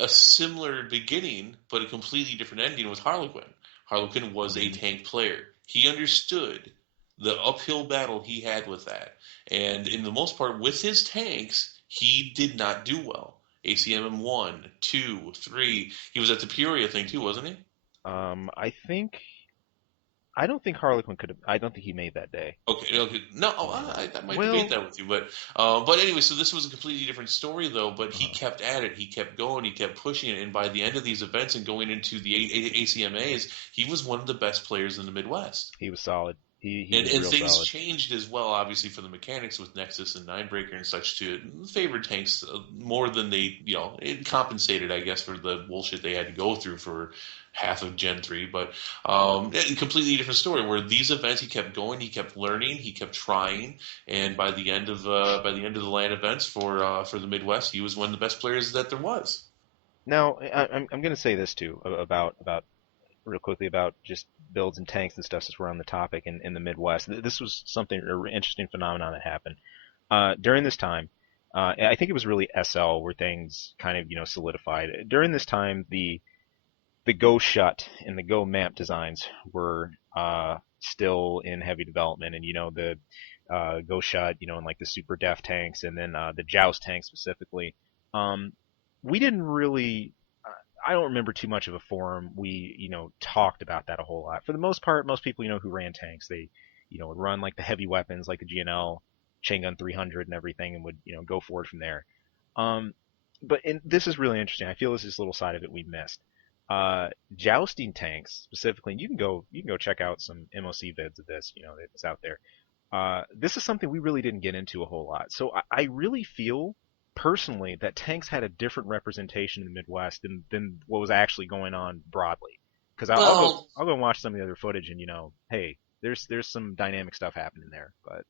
a similar beginning, but a completely different ending with Harlequin. Harlequin was a Mm-hmm. tank player. He understood the uphill battle he had with that, and in the most part, with his tanks, he did not do well. ACMM 1, 2, 3. He was at the Peoria thing too, wasn't he? I don't think Harlequin could have. I don't think he made that day. Okay, okay. No, I might debate Well, that with you, but anyway, so this was a completely different story though. But he kept at it, he kept going, he kept pushing it, and by the end of these events and going into the ACMAs, he was one of the best players in the Midwest. he was solid. He And was real things solid. changed as well, obviously, for the mechanics with Nexus and Ninebreaker and such to favor tanks more than they, it compensated, I guess, for the bullshit they had to go through for half of Gen 3. But a completely different story where these events he kept going, he kept learning, he kept trying, and by the end of the LAN events for the Midwest, he was one of the best players that there was. Now, I'm going to say this too about real quickly about just builds and tanks and stuff since we're on the topic in the Midwest. This was something an interesting phenomenon that happened during this time. I think it was really SL where things kind of solidified. During this time, the Go Shut and the Go Map designs were still in heavy development, and the Go Shut, and like the Super Def tanks, and then the Joust tank specifically. Um, we didn't really. I don't remember too much of a forum. We talked about that a whole lot. For the most part, most people who ran tanks, they would run like the heavy weapons like the GNL, Chain Gun 300, and everything, and would go forward from there. Um, but this is really interesting. I feel this is a little side of it we missed. Jousting tanks specifically, and you can go check out some MOC vids of this. It's out there. This is something we really didn't get into a whole lot. So I really feel personally that tanks had a different representation in the Midwest than what was actually going on broadly. Because Well, I'll go and watch some of the other footage, and hey, there's some dynamic stuff happening there. But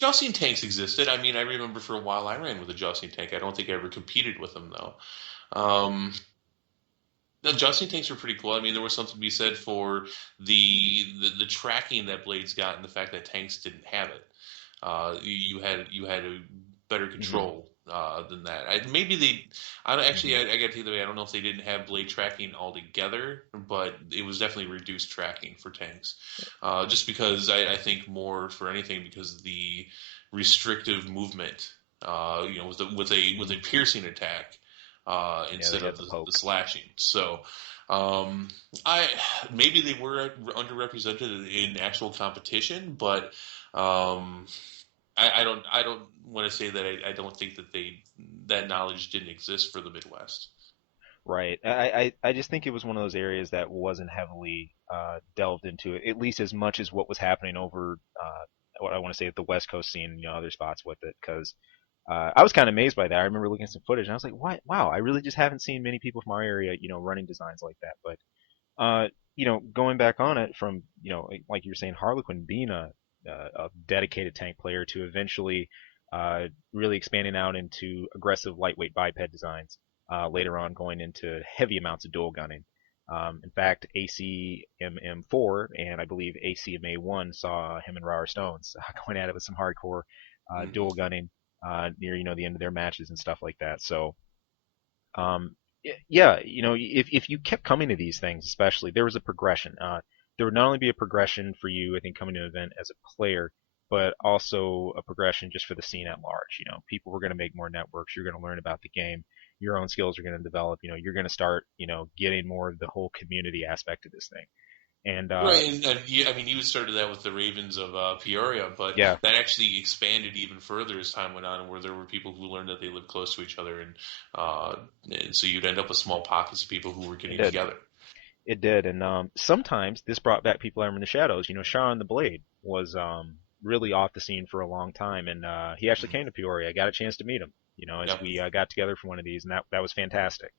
jousting tanks existed. I mean, I remember for a while I ran with a jousting tank. I don't think I ever competed with them though. Um, No, jousting tanks were pretty cool. I mean, there was something to be said for the tracking that blades got, and the fact that tanks didn't have it. You had a better hmm control than that. Maybe they. I don't, actually, hmm I got to take the way. I don't know if they didn't have blade tracking altogether, but it was definitely reduced tracking for tanks. Just because I think more for anything because of the restrictive movement. With a hmm piercing attack yeah, they instead had of the the poke. slashing. So um, I maybe they were underrepresented in actual competition, but um, I don't want to say that I don't think that knowledge didn't exist for the Midwest. Right. I just think it was one of those areas that wasn't heavily delved into, at least as much as what was happening over what I want to say at the West Coast scene, other spots with it, because I was kind of amazed by that. I remember looking at some footage and I was like, "Why? Wow! I really just haven't seen many people from our area, running designs like that." But going back on it from like you were saying, Harlequin being a dedicated tank player to eventually really expanding out into aggressive lightweight biped designs. Later on, going into heavy amounts of dual gunning. In fact, ACMM4 and I believe ACMA1 saw him and Rawer Stones going at it with some hardcore Hmm. dual gunning near the end of their matches and stuff like that. So yeah, if you kept coming to these things, especially, there was a progression. There would not only be a progression for you, I think, coming to an event as a player, but also a progression just for the scene at large. People were going to make more networks. You're going to learn about the game. Your own skills are going to develop. You're going to start, getting more of the whole community aspect of this thing. And Right, and I mean, you started that with the Ravens of Peoria, but yeah, that actually expanded even further as time went on, where there were people who learned that they lived close to each other, uh, and so you'd end up with small pockets of people who were it getting did. together. It did, and sometimes this brought back people out in the shadows. Sean the Blade was really off the scene for a long time, and he actually Mhm. came to Peoria. I got a chance to meet him. As Yep. we got together for one of these, and that was fantastic.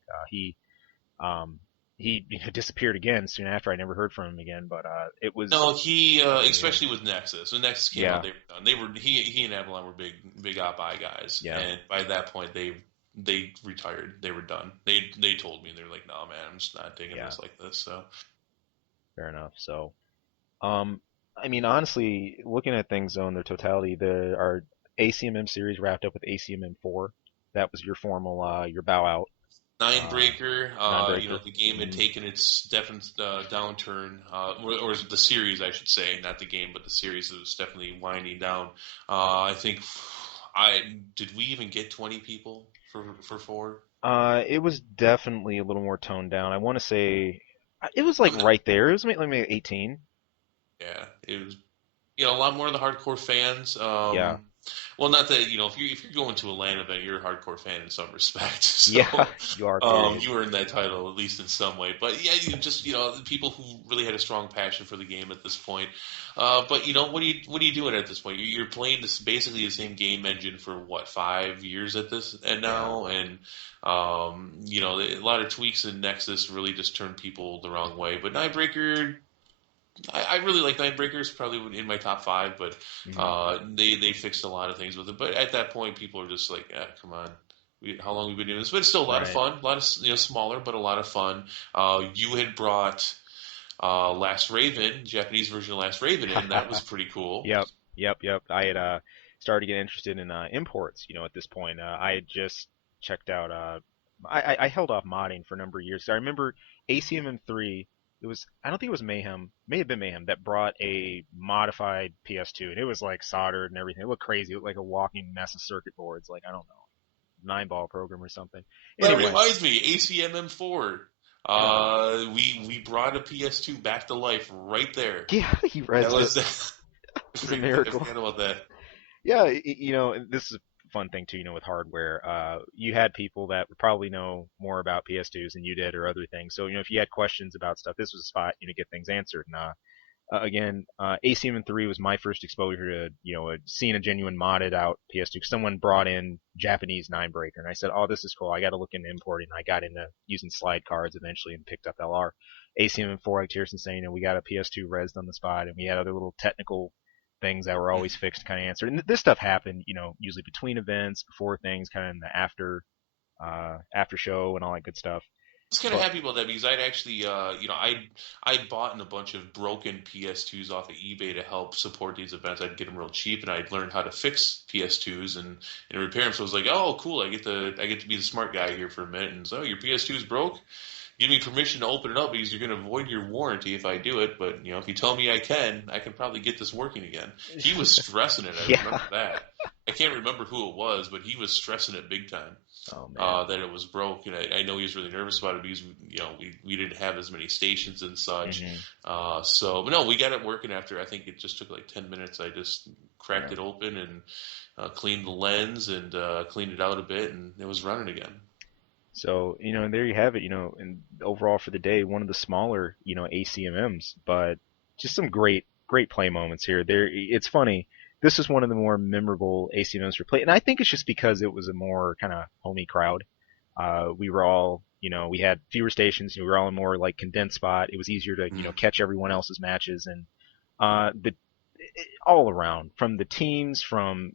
Um, he disappeared again soon after. I never heard from him again, but it was No, he really him. especially with Nexus. When Nexus came out, Yeah, they were done. He and Avalon were big op eye guys, yeah, and by that point they retired. They were done. They told me they're like, no man, I'm just not taking yeah. this like this. So Fair enough. So, um, I mean, honestly, looking at things though in their totality, our ACMM series wrapped up with ACMM4. That was your formal your bow out. uh, Ninebreaker, Ninebreaker. the game had hmm taken its definite downturn, or the series, I should say, not the game, but the series was definitely winding down. I think I did we even get 20 people for four? It was definitely a little more toned down. I want to say it was I like mean, right there. It was maybe 18. yeah, it was a lot more of the hardcore fans. Yeah. Well, not that if you're going to a LAN event, you're a hardcore fan in some respect. Yeah, So you are. Period. you earned that title at least in some way. But yeah, you just the people who really had a strong passion for the game at this point. But what are you doing at this point? You're playing this basically the same game engine for what 5 years at this and Yeah. now, and a lot of tweaks in Nexus really just turned people the wrong way. But Nightbreaker, I really like Nightbreakers, probably in my top five, but Hmm. they fixed a lot of things with it. But at that point, people are just like, come on, how long have we been doing this? But it's still a lot of Right. fun, a lot of smaller, but a lot of fun. You had brought Last Raven, Japanese version of Last Raven in. That was pretty cool. Yep, yep. I had started to get interested in imports. At this point, I had just checked out. I held off modding for a number of years. I remember ACMM3. It was I don't think it was Mayhem, may have been Mayhem that brought a modified PS2, and it was like soldered and everything. It looked crazy. It looked like a walking mess of circuit boards. Like I don't know, 9-ball program or something. That Anyway, reminds me, ACMM4. yeah, We brought a PS2 back to life right there. yeah, he That rezzed it. was It was a I miracle. forgot about that. Yeah, this is a fun thing too, with hardware. You had people that would probably know more about PS2s than you did or other things. So, if you had questions about stuff, this was a spot, to get things answered. And, again, ACM3 was my first exposure to, seeing a genuine modded out PS2. 'Cause someone brought in Japanese Ninebreaker, and I said, "Oh, this is cool. I got to look into importing." I got into using slide cards eventually and picked up LR. ACM4, like Tierson saying, we got a PS2 rezzed on the spot, and we had other little technical things that were always fixed, kind of answered. And this stuff happened, usually between events, before things, kind of in the after show and all that good stuff. I was kind of But happy about that because I'd actually, I'd bought in a bunch of broken PS2s off of eBay to help support these events. I'd get them real cheap, and I'd learned how to fix PS2s and repair them. So I was like, oh, cool! I get to be the smart guy here for a minute. And so your PS2 is broke. Give me permission to open it up because you're going to void your warranty if I do it. But if you tell me I can probably get this working again. He was stressing it. I yeah, remember that. I can't remember who it was, but he was stressing it big time oh man, that it was broke, and I know he was really nervous about it because we didn't have as many stations and such. hmm But no, we got it working after I think it just took like 10 minutes. I just cracked yeah. it open and cleaned the lens and cleaned it out a bit, and it was running again. So, and there you have it, and overall for the day, one of the smaller, ACMMs, but just some great play moments here. It's funny. This is one of the more memorable ACMMs for play, and I think it's just because it was a more kind of homey crowd. We were all, we had fewer stations. We were all in more like condensed spot. It was easier to, Mm. catch everyone else's matches, and the all around, from the teams, from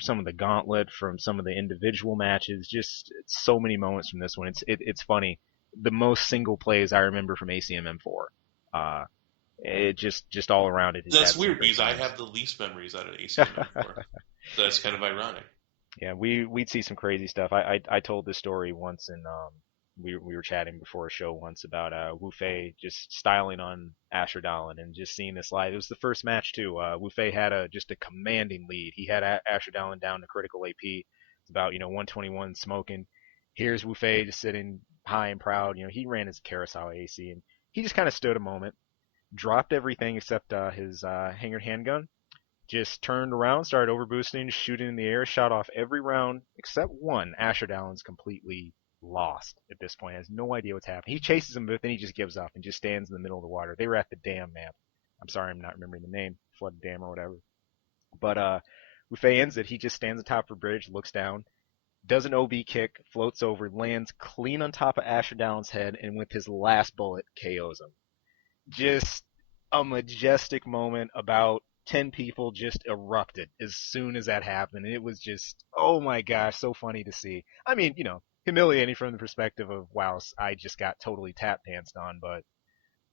some of the gauntlet, from some of the individual matches, just so many moments from this one. It's funny. The most single plays I remember from ACMM4. Uh, it just all around it That's had some weird great because I times. have the least memories out of ACMM4. That's kind of ironic. Yeah, we'd see some crazy stuff. I told this story once, and we were chatting before a show once about Wu Fei just styling on Asher Dallin and just seeing this live. It was the first match too. Wu Fei had just a commanding lead. He had Asher Dallin down to critical AP. It's about 121 smoking. Here's Wu Fei just sitting high and proud. He ran his Kurosawa AC, and he just kind of stood a moment, dropped everything except his hangered handgun, just turned around, started overboosting, shooting in the air, shot off every round except one. Asher Dallon's completely lost at this point, has no idea what's happening. He chases him, but then he just gives up and just stands in the middle of the water. They were at the dam map. I'm sorry, I'm not remembering the name, flood dam or whatewer. But Buffet ends it. He just stands atop a bridge, looks down, does an OB kick, floats over, lands clean on top of Asher Dallon's head, and with his last bullet, KOs him. Just a majestic moment. About 10 people just erupted as soon as that happened. And it was just, oh my gosh, so funny to see. I mean, humiliating from the perspective of, wow, I just got totally tap danced on, but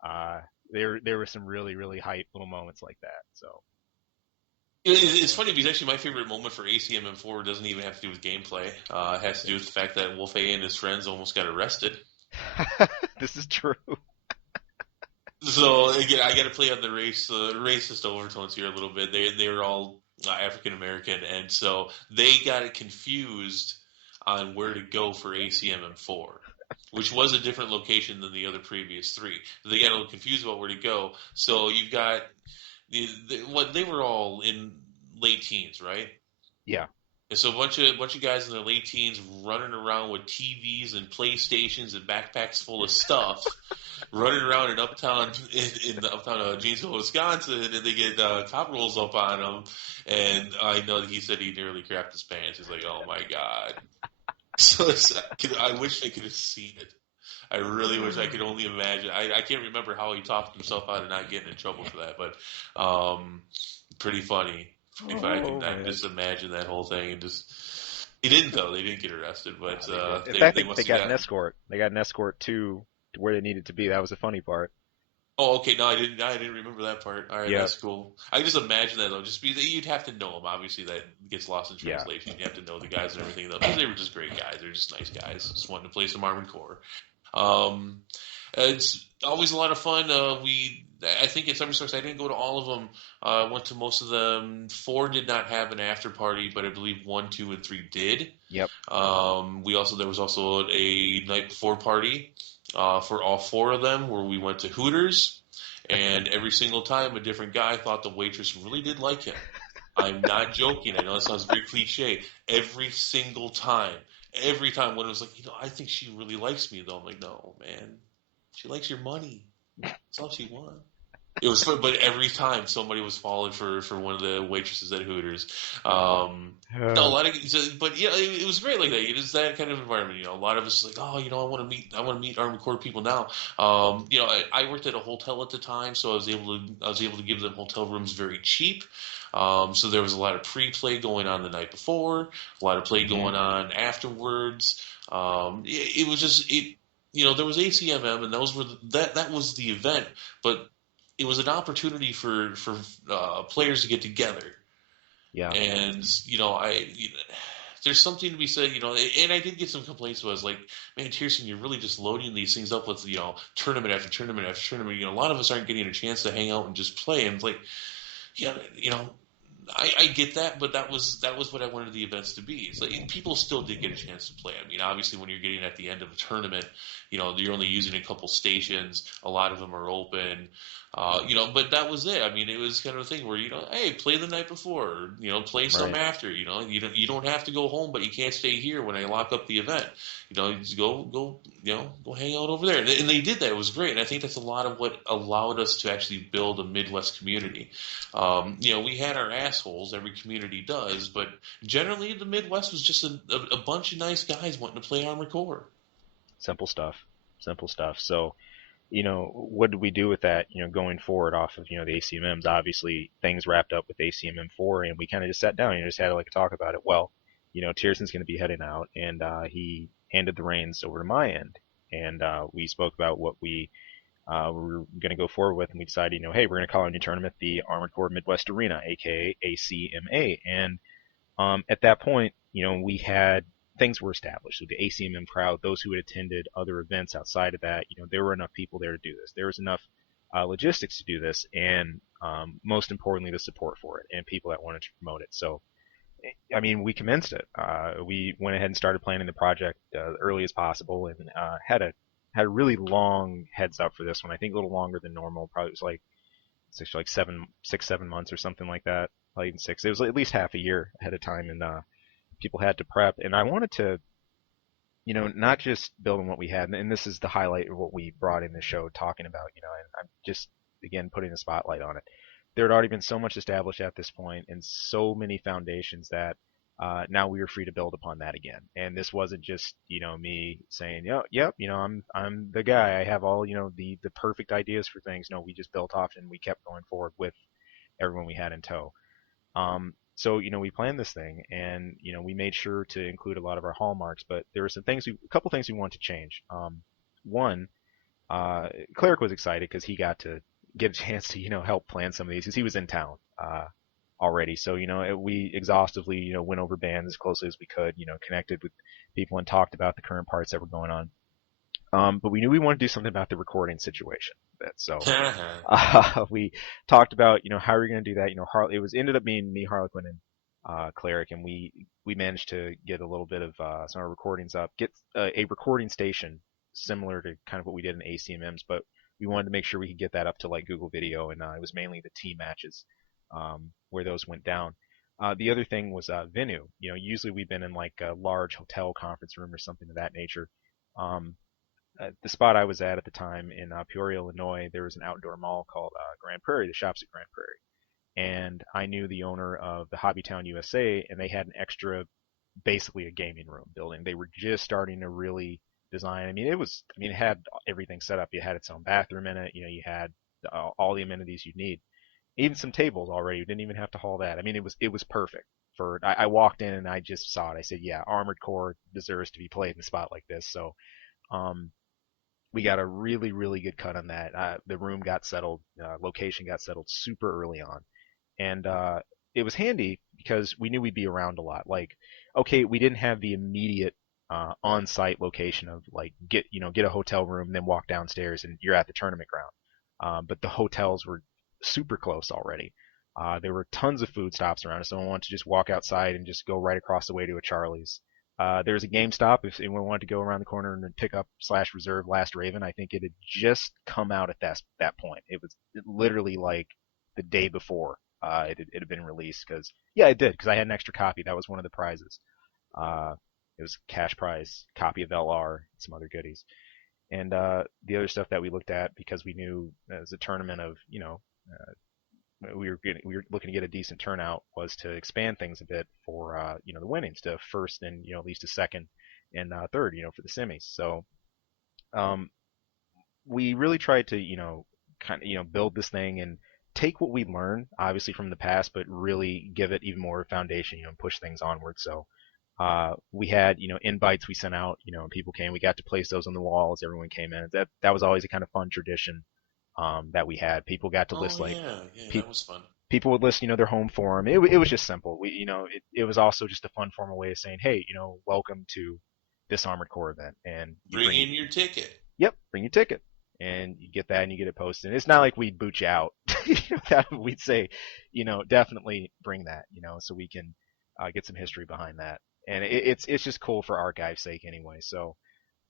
uh, there were some really, really hype little moments like that. So, It's definitely. funny because actually my favorite moment for ACMM4 doesn't even have to do with gameplay. It has to do with the fact that Wolfe and his friends almost got arrested. This is true. So again, I got to play on the racist overtones here a little bit. They were all African American, and so they got it confused on where to go for ACMM4, which was a different location than the other previous three. They got a little confused about where to go. So you've got what they were all in late teens, right? Yeah. And so a bunch of guys in their late teens running around with TVs and PlayStations and backpacks full of stuff, running around in uptown in the uptown Janesville, Wisconsin, and they get cop rolls up on them. And I know that he said he nearly crapped his pants. He's like, "Oh my god!" So I wish I could have seen it. I really wish I could only imagine. I can't remember how he talked himself out of not getting in trouble for that, but pretty funny. Pretty funny. Oh I can man. just imagine that whole thing and just. He didn't though. They didn't get arrested, but They did. In they fact, they they must have got an gotten. escort. They got an escort to where they needed to be. That was the funny part. Oh, okay. No, I didn't. I didn't remember that part. All right, Yeah. that's cool. I just imagine that though. Just be you'd have to know them. Obviously, that gets lost in Yeah. translation. You have to know the guys and everything though, because they were just great guys. They're just nice guys. Just wanted to play some Armored Core. Um, it's always a lot of fun. I think in some respects, I didn't go to all of them. I went to most of them. Four did not have an after party, but I believe one, two, and three did. Yep. There was also a night before party for all four of them, where we went to Hooters, and every single time a different guy thought the waitress really did like him. I'm not joking. I know that sounds very cliche. Every time when it was like, I think she really likes me, though. I'm like, no, man, she likes your money. That's all she wants. It was fun, but every time somebody was falling for one of the waitresses at Hooters. No, a Uh, lot of, but yeah, it was great like that. It is that kind of environment. A lot of us like, oh, I want to meet Army Corps people now. I worked at a hotel at the time, so I was able to give them hotel rooms very cheap. So there was a lot of pre-play going on the night before, a lot of play mhm. going on afterwards. It was just it. There was ACMM, and that was the event, but it was an opportunity for players to get together. Yeah. And there's something to be said. And I did get some complaints. Was like, man, Tierson, you're really just loading these things up with tournament after tournament after tournament. A lot of us aren't getting a chance to hang out and just play. And it's like, yeah, I get that, but that was what I wanted the events to be. It's like people still did get a chance to play. I mean, obviously, when you're getting at the end of a tournament, you're only using a couple stations. A lot of them are open. But that was it. I mean, it was kind of a thing where hey, play the night before, or, play some Right. after. You don't have to go home, but you can't stay here when I lock up the event. You just go hang out over there. And they did that. It was great, and I think that's a lot of what allowed us to actually build a Midwest community. We had our assholes, every community does, but generally the Midwest was just a bunch of nice guys wanting to play Armored Core. Simple stuff. Simple stuff. So, what did we do with that, going forward off of, the ACMMs? Obviously, things wrapped up with ACMM4, and we kind of just sat down and just had like a talk about it. Well, Tierson's going to be heading out, and he handed the reins over to my end. And we spoke about what we were going to go forward with, and we decided, hey, we're going to call our new tournament the Armored Core Midwest Arena, aka ACMA. And at that point, we had things were established. So the ACMM crowd, those who had attended other events outside of that, there were enough people there to do this. There was enough logistics to do this, and most importantly, the support for it and people that wanted to promote it. So, I mean, we commenced it. We went ahead and started planning the project early as possible, and had a really long heads up for this one. I think a little longer than normal. Probably it was like 6, 7 months or something like that. Probably even 6. It was at least half a year ahead of time, and people had to prep. And I wanted to, not just build on what we had. And this is the highlight of what we brought in the show talking about. And I'm just again putting a spotlight on it. There had already been so much established at this point, and so many foundations that now we were free to build upon that again. And this wasn't just me saying, yep, I'm the guy. I have all the perfect ideas for things. No, we just built off and we kept going forward with everyone we had in tow. So we planned this thing, and we made sure to include a lot of our hallmarks. But there were a couple things we wanted to change. One, Cleric was excited because he got to get a chance to help plan some of these because he was in town already. So we exhaustively went over bands as closely as we could. Connected with people and talked about the current parts that were going on. But we knew we wanted to do something about the recording situation. So we talked about how are we going to do that. It was ended up being me, Harlequin, and Cleric, and we managed to get a little bit of some of our recordings up, get a recording station similar to kind of what we did in ACMMs, but we wanted to make sure we could get that up to like Google Video, and it was mainly the team matches where those went down. The other thing was venue. Usually we've been in like a large hotel conference room or something of that nature. Um, the spot I was at the time in Peoria, Illinois, there was an outdoor mall called Grand Prairie, the shops at Grand Prairie. And I knew the owner of the Hobbytown USA, and they had an extra, basically a gaming room building. They were just starting to really design. It had everything set up. You had its own bathroom in it. You had all the amenities you'd need. Even some tables already. You didn't even have to haul that. It was perfect. I walked in and I just saw it. I said, yeah, Armored Core deserves to be played in a spot like this. So, um, we got a really, really good cut on that. The room got settled, location got settled super early on, and it was handy because we knew we'd be around a lot. Like, okay, we didn't have the immediate on-site location of like get a hotel room, and then walk downstairs and you're at the tournament ground. But the hotels were super close already. There were tons of food stops around us. So I wanted to just walk outside and just go right across the way to a Charlie's. There was a GameStop if anyone wanted to go around the corner and pick up slash reserve Last Raven. I think it had just come out at that point. It was literally like the day before it had been released. Because yeah, it did. Because I had an extra copy. That was one of the prizes. Uh, it was a cash prize copy of LR and some other goodies. And the other stuff that we looked at because we knew as a tournament of we were looking to get a decent turnout was to expand things a bit for the winnings to first and at least a second and third for the semis. So um, we really tried to kind of build this thing and take what we learned obviously from the past, but really give it even more foundation, and push things onward. So we had invites we sent out, and people came. We got to place those on the walls. Everyone came in. That was always a kind of fun tradition that we had. People got to Oh list like yeah, yeah, pe- that was fun. people would list, their home forum. It was just simple. It was also just a fun formal way of saying, hey, welcome to this Armored Core event, and you Bring bring, in your ticket. yep, bring your ticket, and you get that, and you get it posted. And it's not like we'd boot you out. We'd say, definitely bring that, so we can get some history behind that. And it's just cool for archive's sake anyway. So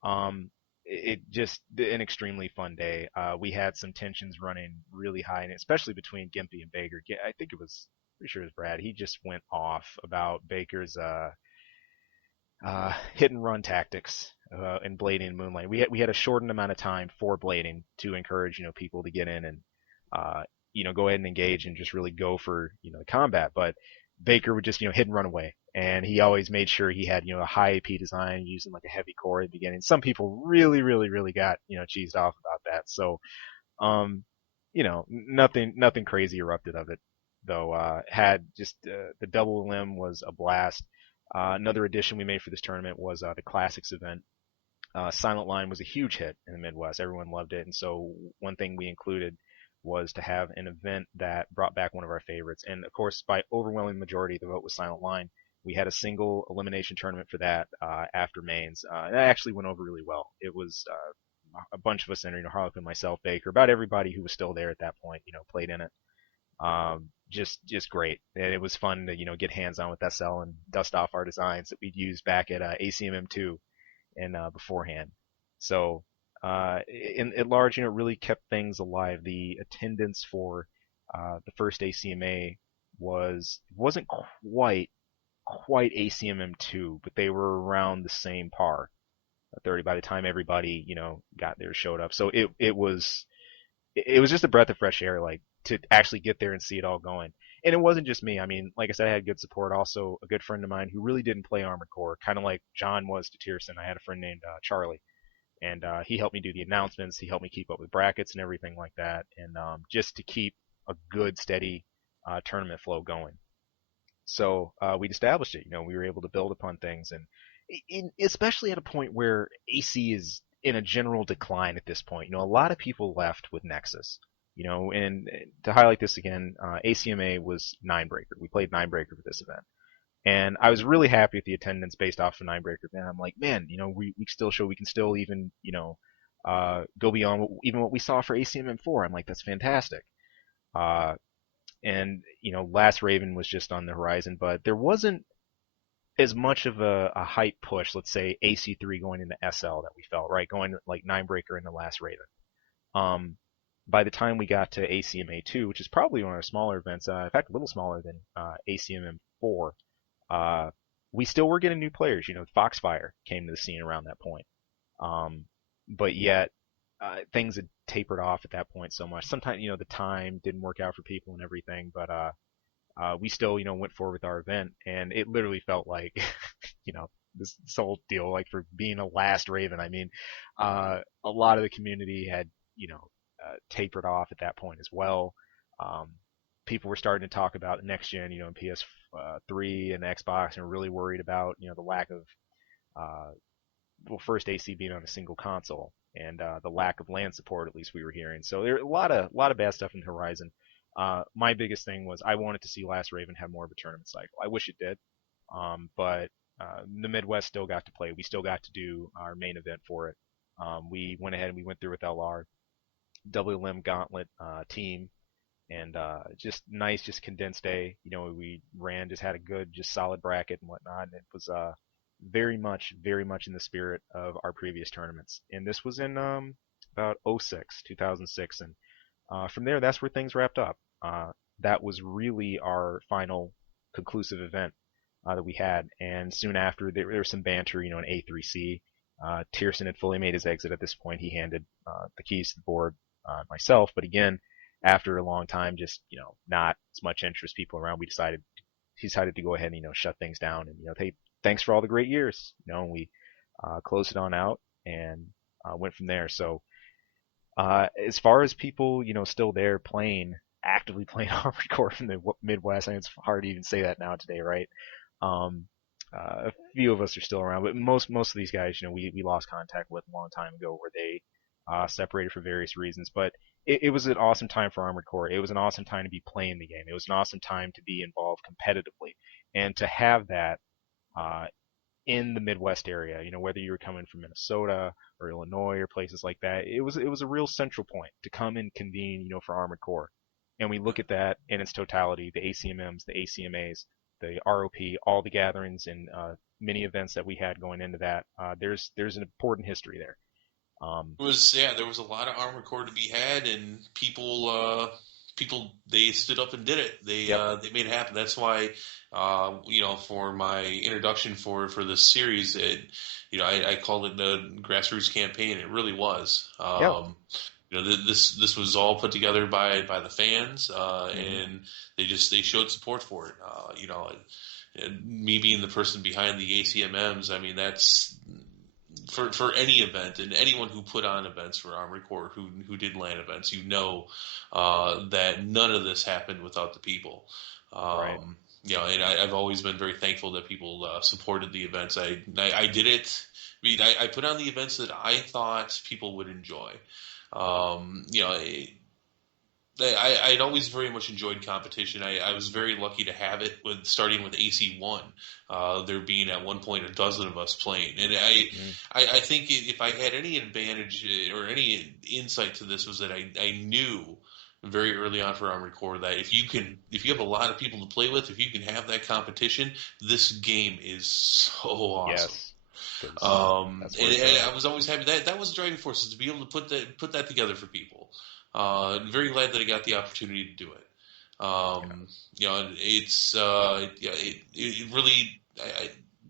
um, it just an extremely fun day. We had some tensions running really high, and especially between Gimpy and Baker. I think it was pretty sure it was Brad. He just went off about Baker's hit and run tactics in blading and moonlight. We had a shortened amount of time for blading to encourage people to get in and go ahead and engage and just really go for the combat. But Baker would just hit and run away, and he always made sure he had a high AP design using like a heavy core at the beginning. Some people really really really got cheesed off about that. So nothing crazy erupted of it though. Had just the double limb was a blast. Another addition we made for this tournament was the classics event. Silent Line was a huge hit in the Midwest. Everyone loved it, and so one thing we included was to have an event that brought back one of our favorites. And of course, by overwhelming majority, the vote was Silent Line. We had a single elimination tournament for that after mains. That actually went over really well. It was a bunch of us in, Harlequin, myself, Baker, about everybody who was still there at that point, played in it. Just great. And it was fun to get hands on with SL and dust off our designs that we'd used back at ACMM2 and beforehand. So at large, it really kept things alive. The attendance for the first ACMA wasn't quite ACMM2, but they were around the same par. 30 by the time everybody got there, showed up. So it was just a breath of fresh air, like to actually get there and see it all going. And it wasn't just me. I mean, like I said, I had good support. Also, a good friend of mine who really didn't play Armored Core, kind of like John was to Tierson. I had a friend named Charlie, and he helped me do the announcements. He helped me keep up with brackets and everything like that, and just to keep a good, steady tournament flow going. So we'd established it. We were able to build upon things, and especially at a point where AC is in a general decline at this point. A lot of people left with Nexus. And to highlight this again, ACMA was Ninebreaker. We played Ninebreaker for this event. And I was really happy with the attendance based off of Ninebreaker. And I'm like, man, we still show we can still even, go beyond even what we saw for ACMM4. I'm like, that's fantastic. Uh, and Last Raven was just on the horizon, but there wasn't as much of a hype push. Let's say AC3 going into SL that we felt right, going like Ninebreaker into Last Raven. Um, by the time we got to ACMA 2, which is probably one of our smaller events, in fact, a little smaller than ACMM 4, uh, we still were getting new players. You know, Foxfire came to the scene around that point. Um, but yet, things had tapered off at that point so much. Sometimes, the time didn't work out for people and everything, but we still, went forward with our event, and it literally felt like, you know, this whole deal, like for being a last Raven. I mean, a lot of the community had, tapered off at that point as well. Um, People were starting to talk about next gen, PS3 and Xbox, and were really worried about, the lack of, uh, well, first AC being on a single console and the lack of LAN support, at least we were hearing. So there are a lot of bad stuff in the horizon. My biggest thing was I wanted to see Last Raven have more of a tournament cycle. I wish it did, but the Midwest still got to play. We still got to do our main event for it. We went ahead and we went through with LR, WLM Gauntlet team, and just nice, just condensed day. We ran, just had a good, just solid bracket and whatnot. And it was very much in the spirit of our previous tournaments. And this was in about '06, 2006, and from there, that's where things wrapped up. That was really our final conclusive event that we had. And soon after, there was some banter, in A3C. Tierson had fully made his exit at this point. He handed the keys to the board myself. But again, after a long time, just not as much interest, people around, he decided to go ahead and shut things down. And hey, thanks for all the great years. And we closed it on out and went from there. So as far as people, still there playing, actively playing Armored Core from the Midwest, I mean, it's hard to even say that now today, right? Um, a few of us are still around, but most of these guys, we lost contact with a long time ago, where they separated for various reasons. But it was an awesome time for Armored Core. It was an awesome time to be playing the game. It was an awesome time to be involved competitively, and to have that uh, in the Midwest area. Whether you were coming from Minnesota or Illinois or places like that, it was a real central point to come and convene, for Armored Core. And we look at that in its totality: the ACMMs, the ACMAs, the ROP, all the gatherings and mini events that we had going into that. There's an important history there. It was yeah, there was a lot of Armored Core to be had, and people they stood up and did it. They Yep. they made it happen. That's why for my introduction for this series, I called it the grassroots campaign. It really was. Yep. This was all put together by the fans, Hmm. and they showed support for it. And me being the person behind the ACMMs, I mean that's for any event, and anyone who put on events for Armored Core, who did LAN events, that none of this happened without the people. Right. And I've always been very thankful that people supported the events. I did it. I mean, I put on the events that I thought people would enjoy. Um, you know, I'd always very much enjoyed competition. I was very lucky to have it with starting with AC1. There being at one point a dozen of us playing, and Hmm. I think if I had any advantage or any insight to this was that I knew very early on for Armored Core that if you have a lot of people to play with, if you can have that competition, this game is so awesome. Yes, because that's where it's And at. I was always happy that was the driving force, is to be able to put that together for people. Very glad that I got the opportunity to do it. Yeah. It's it really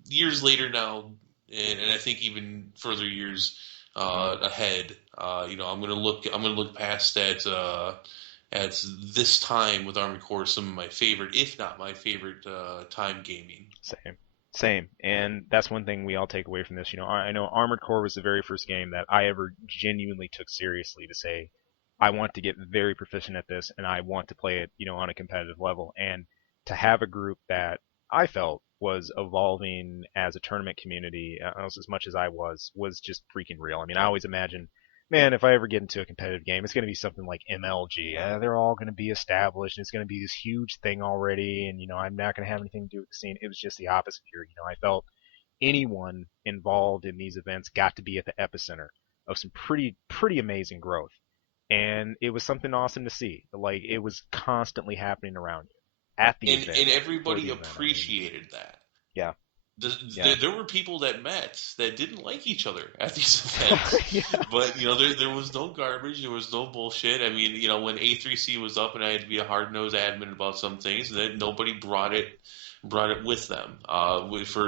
years later now, and I think even further years Hmm. ahead. I'm gonna look past at this time with Armored Core, some of my favorite, if not my favorite, time gaming. Same. Same. And that's one thing we all take away from this. I know Armored Core was the very first game that I ever genuinely took seriously to say, I want to get very proficient at this and I want to play it, on a competitive level. And to have a group that I felt was evolving as a tournament community, as much as I was just freaking real. I mean, I always imagine, man, if I ever get into a competitive game, it's going to be something like MLG. They're all going to be established, and it's going to be this huge thing already, and I'm not going to have anything to do with the scene. It was just the opposite here. I felt anyone involved in these events got to be at the epicenter of some pretty amazing growth, and it was something awesome to see. Like, it was constantly happening around you at the And event, for everybody the event. I mean, appreciated that. yeah. Yeah. there were people that met that didn't like each other at these events, Yeah. but there was no garbage, there was no bullshit. I mean, when A3C was up and I had to be a hard nosed admin about some things, that nobody brought it with them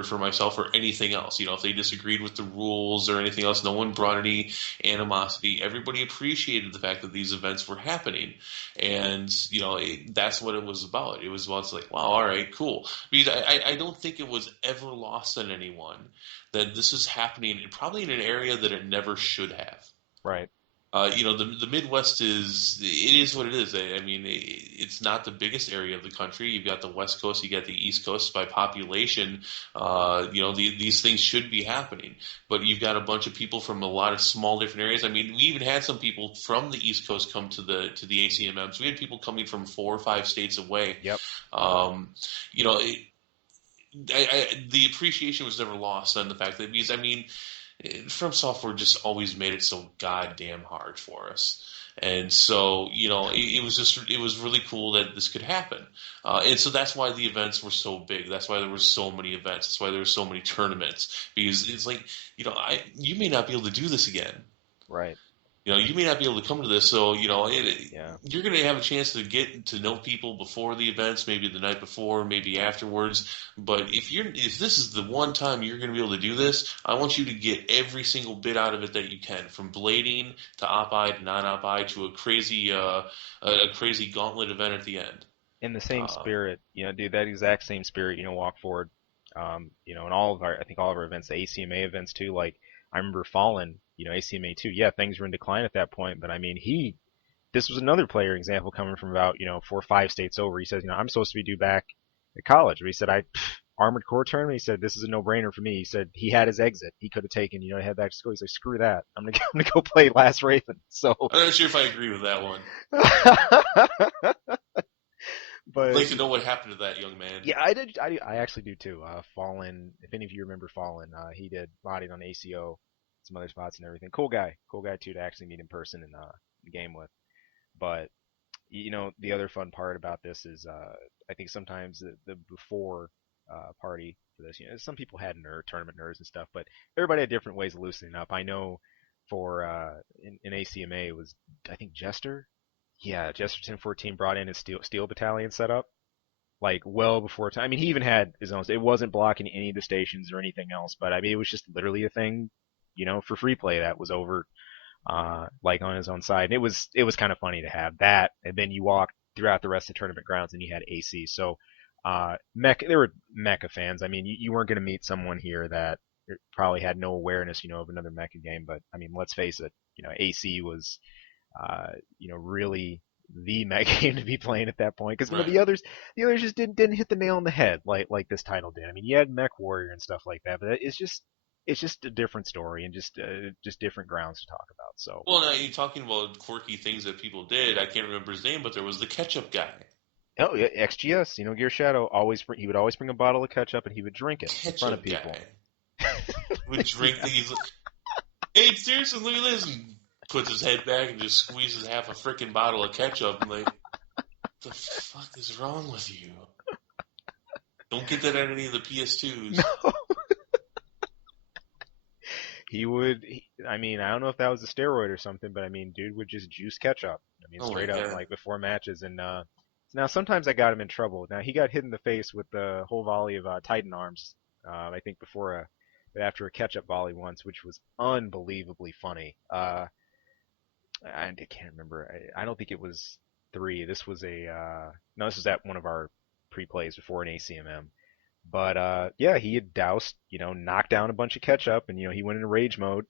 for myself or anything else. If they disagreed with the rules or anything else, no one brought any animosity. Everybody appreciated the fact that these events were happening, and that's what it was about. It was about, it's like, wow, all right, cool. Because I don't think it was ever lost on anyone that this is happening, probably in an area that it never should have. Right. The Midwest is what it is. I mean, it's not the biggest area of the country. You've got the West Coast, you got the East Coast. By population, these things should be happening. But you've got a bunch of people from a lot of small different areas. I mean, we even had some people from the East Coast come to the ACMMs. We had people coming from 4 or 5 states away. Yep. Um, you know, it, the appreciation was never lost on the fact that, because I mean, From Software just always made it so goddamn hard for us. And so, it was really cool that this could happen. And so that's why the events were so big. That's why there were so many events. That's why there were so many tournaments. Because it's like, you may not be able to do this again. Right. You may not be able to come to this, so Yeah. you're going to have a chance to get to know people before the events, maybe the night before, maybe afterwards. But if this is the one time you're going to be able to do this, I want you to get every single bit out of it that you can, from blading to op-eye to non-op-eye to a crazy gauntlet event at the end. In the same Uh, spirit, dude, that exact same spirit, walk forward. In all of our, I think all of our events, the ACMA events too. Like I remember Fallen, ACMA too. Yeah, things were in decline at that point, but I mean, this was another player example coming from about 4 or 5 states over. He says, I'm supposed to be due back at college, but he said, Armored Core tournament. He said this is a no-brainer for me. He said he had his exit. He could have taken, head back to school. He's like, screw that. I'm gonna go play Last Raven. So, I'm not sure if I agree with that one. I'd but like to know what happened to that young man. yeah, I did. I actually do too. Fallen. If any of you remember Fallen, he did modding on ACO, some other spots and everything. Cool guy too to actually meet in person and game with. But the other fun part about this is I think sometimes the before party for this, some people had tournament nerves and stuff, but everybody had different ways of loosening up. I know for in ACMA it was, I think, Jester. Yeah, Jester 1014 brought in his steel battalion setup like well before time. I mean, he even had his own. It wasn't blocking any of the stations or anything else, but I mean, it was just literally a thing, for free play that was over, like on his own side. And it was kind of funny to have that, and then you walk throughout the rest of the tournament grounds, and you had AC. So, there were Mecha fans. I mean, you weren't going to meet someone here that probably had no awareness, of another Mecha game. But I mean, let's face it, AC was really the mech game to be playing at that point because Right. the others just didn't hit the nail on the head like this title did. I mean, you had Mech Warrior and stuff like that, but it's just a different story and just different grounds to talk about. So, Well, now you're talking about quirky things that people did. I can't remember his name, but there was the ketchup guy. oh yeah, XGS, Gear Shadow he would always bring a bottle of ketchup and he would drink it in front of Ketchup people. guy would drink these. Hey, seriously, look at this, and puts his head back and just squeezes half a freaking bottle of ketchup. I'm like, the fuck is wrong with you? Don't get that on any of the PS2s. I mean, I don't know if that was a steroid or something, but I mean, dude would just juice ketchup. I mean, Oh my straight up, god. like before matches. And now sometimes I got him in trouble. Now he got hit in the face with the whole volley of Titan arms. I think after a catch-up volley once, which was unbelievably funny. I can't remember. I don't think it was three. This was no, this was at one of our pre-plays before an ACMM. But yeah, he had doused, knocked down a bunch of ketchup, and he went into rage mode,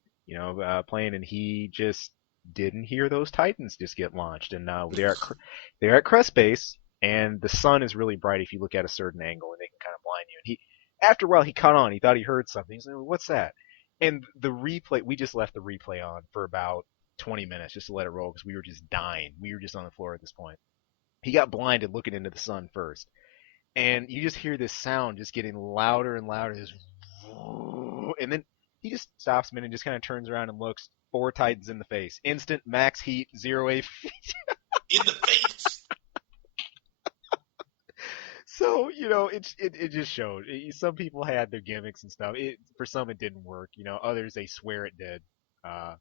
playing, and he just didn't hear those Titans just get launched, and they're at Crest Base, and the sun is really bright if you look at a certain angle, and they can kind of blind you. And after a while, he caught on. He thought he heard something. He's like, "What's that?" And the replay, we just left the replay on for about 20 minutes just to let it roll because we were just dying. We were just on the floor at this point. He got blinded looking into the sun first, and you just hear this sound just getting louder and louder. This, and then he just stops a minute and just kind of turns around and looks. 4 Titans in the face. Instant max heat, 0 A. In the face. So, it just showed. Some people had their gimmicks and stuff. For some it didn't work. Others they swear it did. Uh,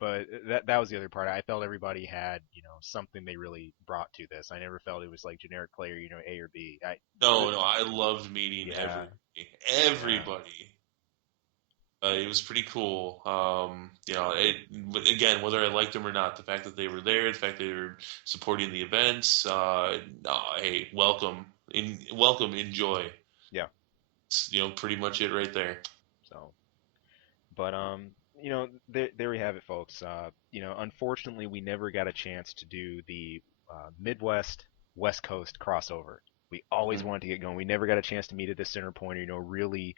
but that was the other part. I felt everybody had, something they really brought to this. I never felt it was like generic player, A or B. No, no, I loved meeting Yeah, yeah, everybody. It was pretty cool. But again, whether I liked them or not, the fact that they were there, the fact that they were supporting the events, no, hey, welcome, enjoy. yeah. It's, pretty much it right there. So, but there we have it, folks. Unfortunately, we never got a chance to do the Midwest West Coast crossover. We always Mhm. wanted to get going. We never got a chance to meet at the center point, or really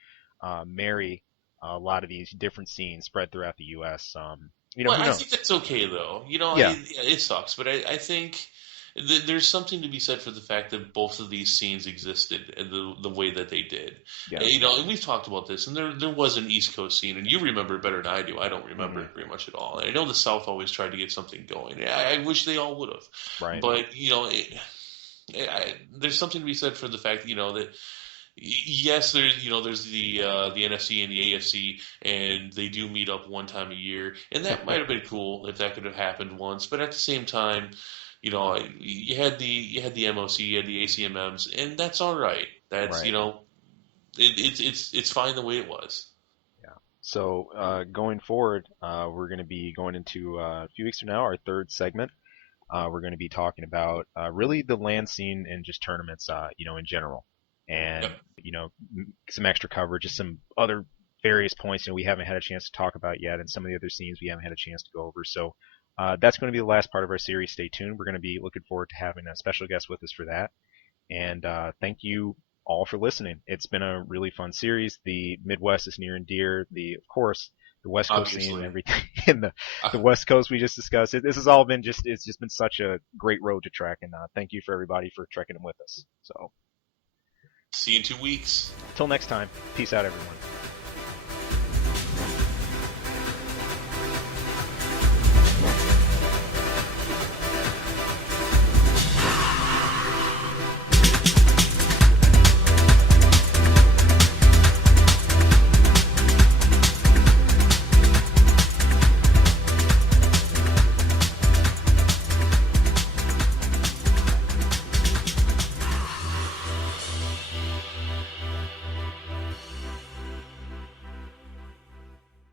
marry a lot of these different scenes spread throughout the U.S. Well, Who I think knows? that's okay though. Yeah, Yeah, it sucks, but I think there's something to be said for the fact that both of these scenes existed and the way that they did. yeah, And we've talked about this, and there was an East Coast scene, and you remember it better than I do. I don't remember hmm it very much at all. And I know the South always tried to get something going. I wish they all would have, right, but there's something to be said for the fact that yes, there's the NFC and the AFC, and they do meet up one time a year, and that might have been cool if that could have happened once. But at the same time, you had the MOC, you had the ACMMs, and that's all right. That's right. it's fine the way it was. Yeah. So going forward, we're going to be going into a few weeks from now our third segment. We're going to be talking about really the land scene and just tournaments, in general, and Yep. some extra coverage, just some other various points we haven't had a chance to talk about yet, and some of the other scenes we haven't had a chance to go over. So that's going to be the last part of our series. Stay tuned. We're going to be looking forward to having a special guest with us for that. And thank you all for listening. It's been a really fun series. The Midwest is near and dear. Of course, the West Coast scene and Obviously. everything, and the Uh, West Coast we just discussed. This has all been it's just been such a great road to trek, and thank you for everybody for trekking them with us. So See you in 2 weeks. until next time, peace out, everyone.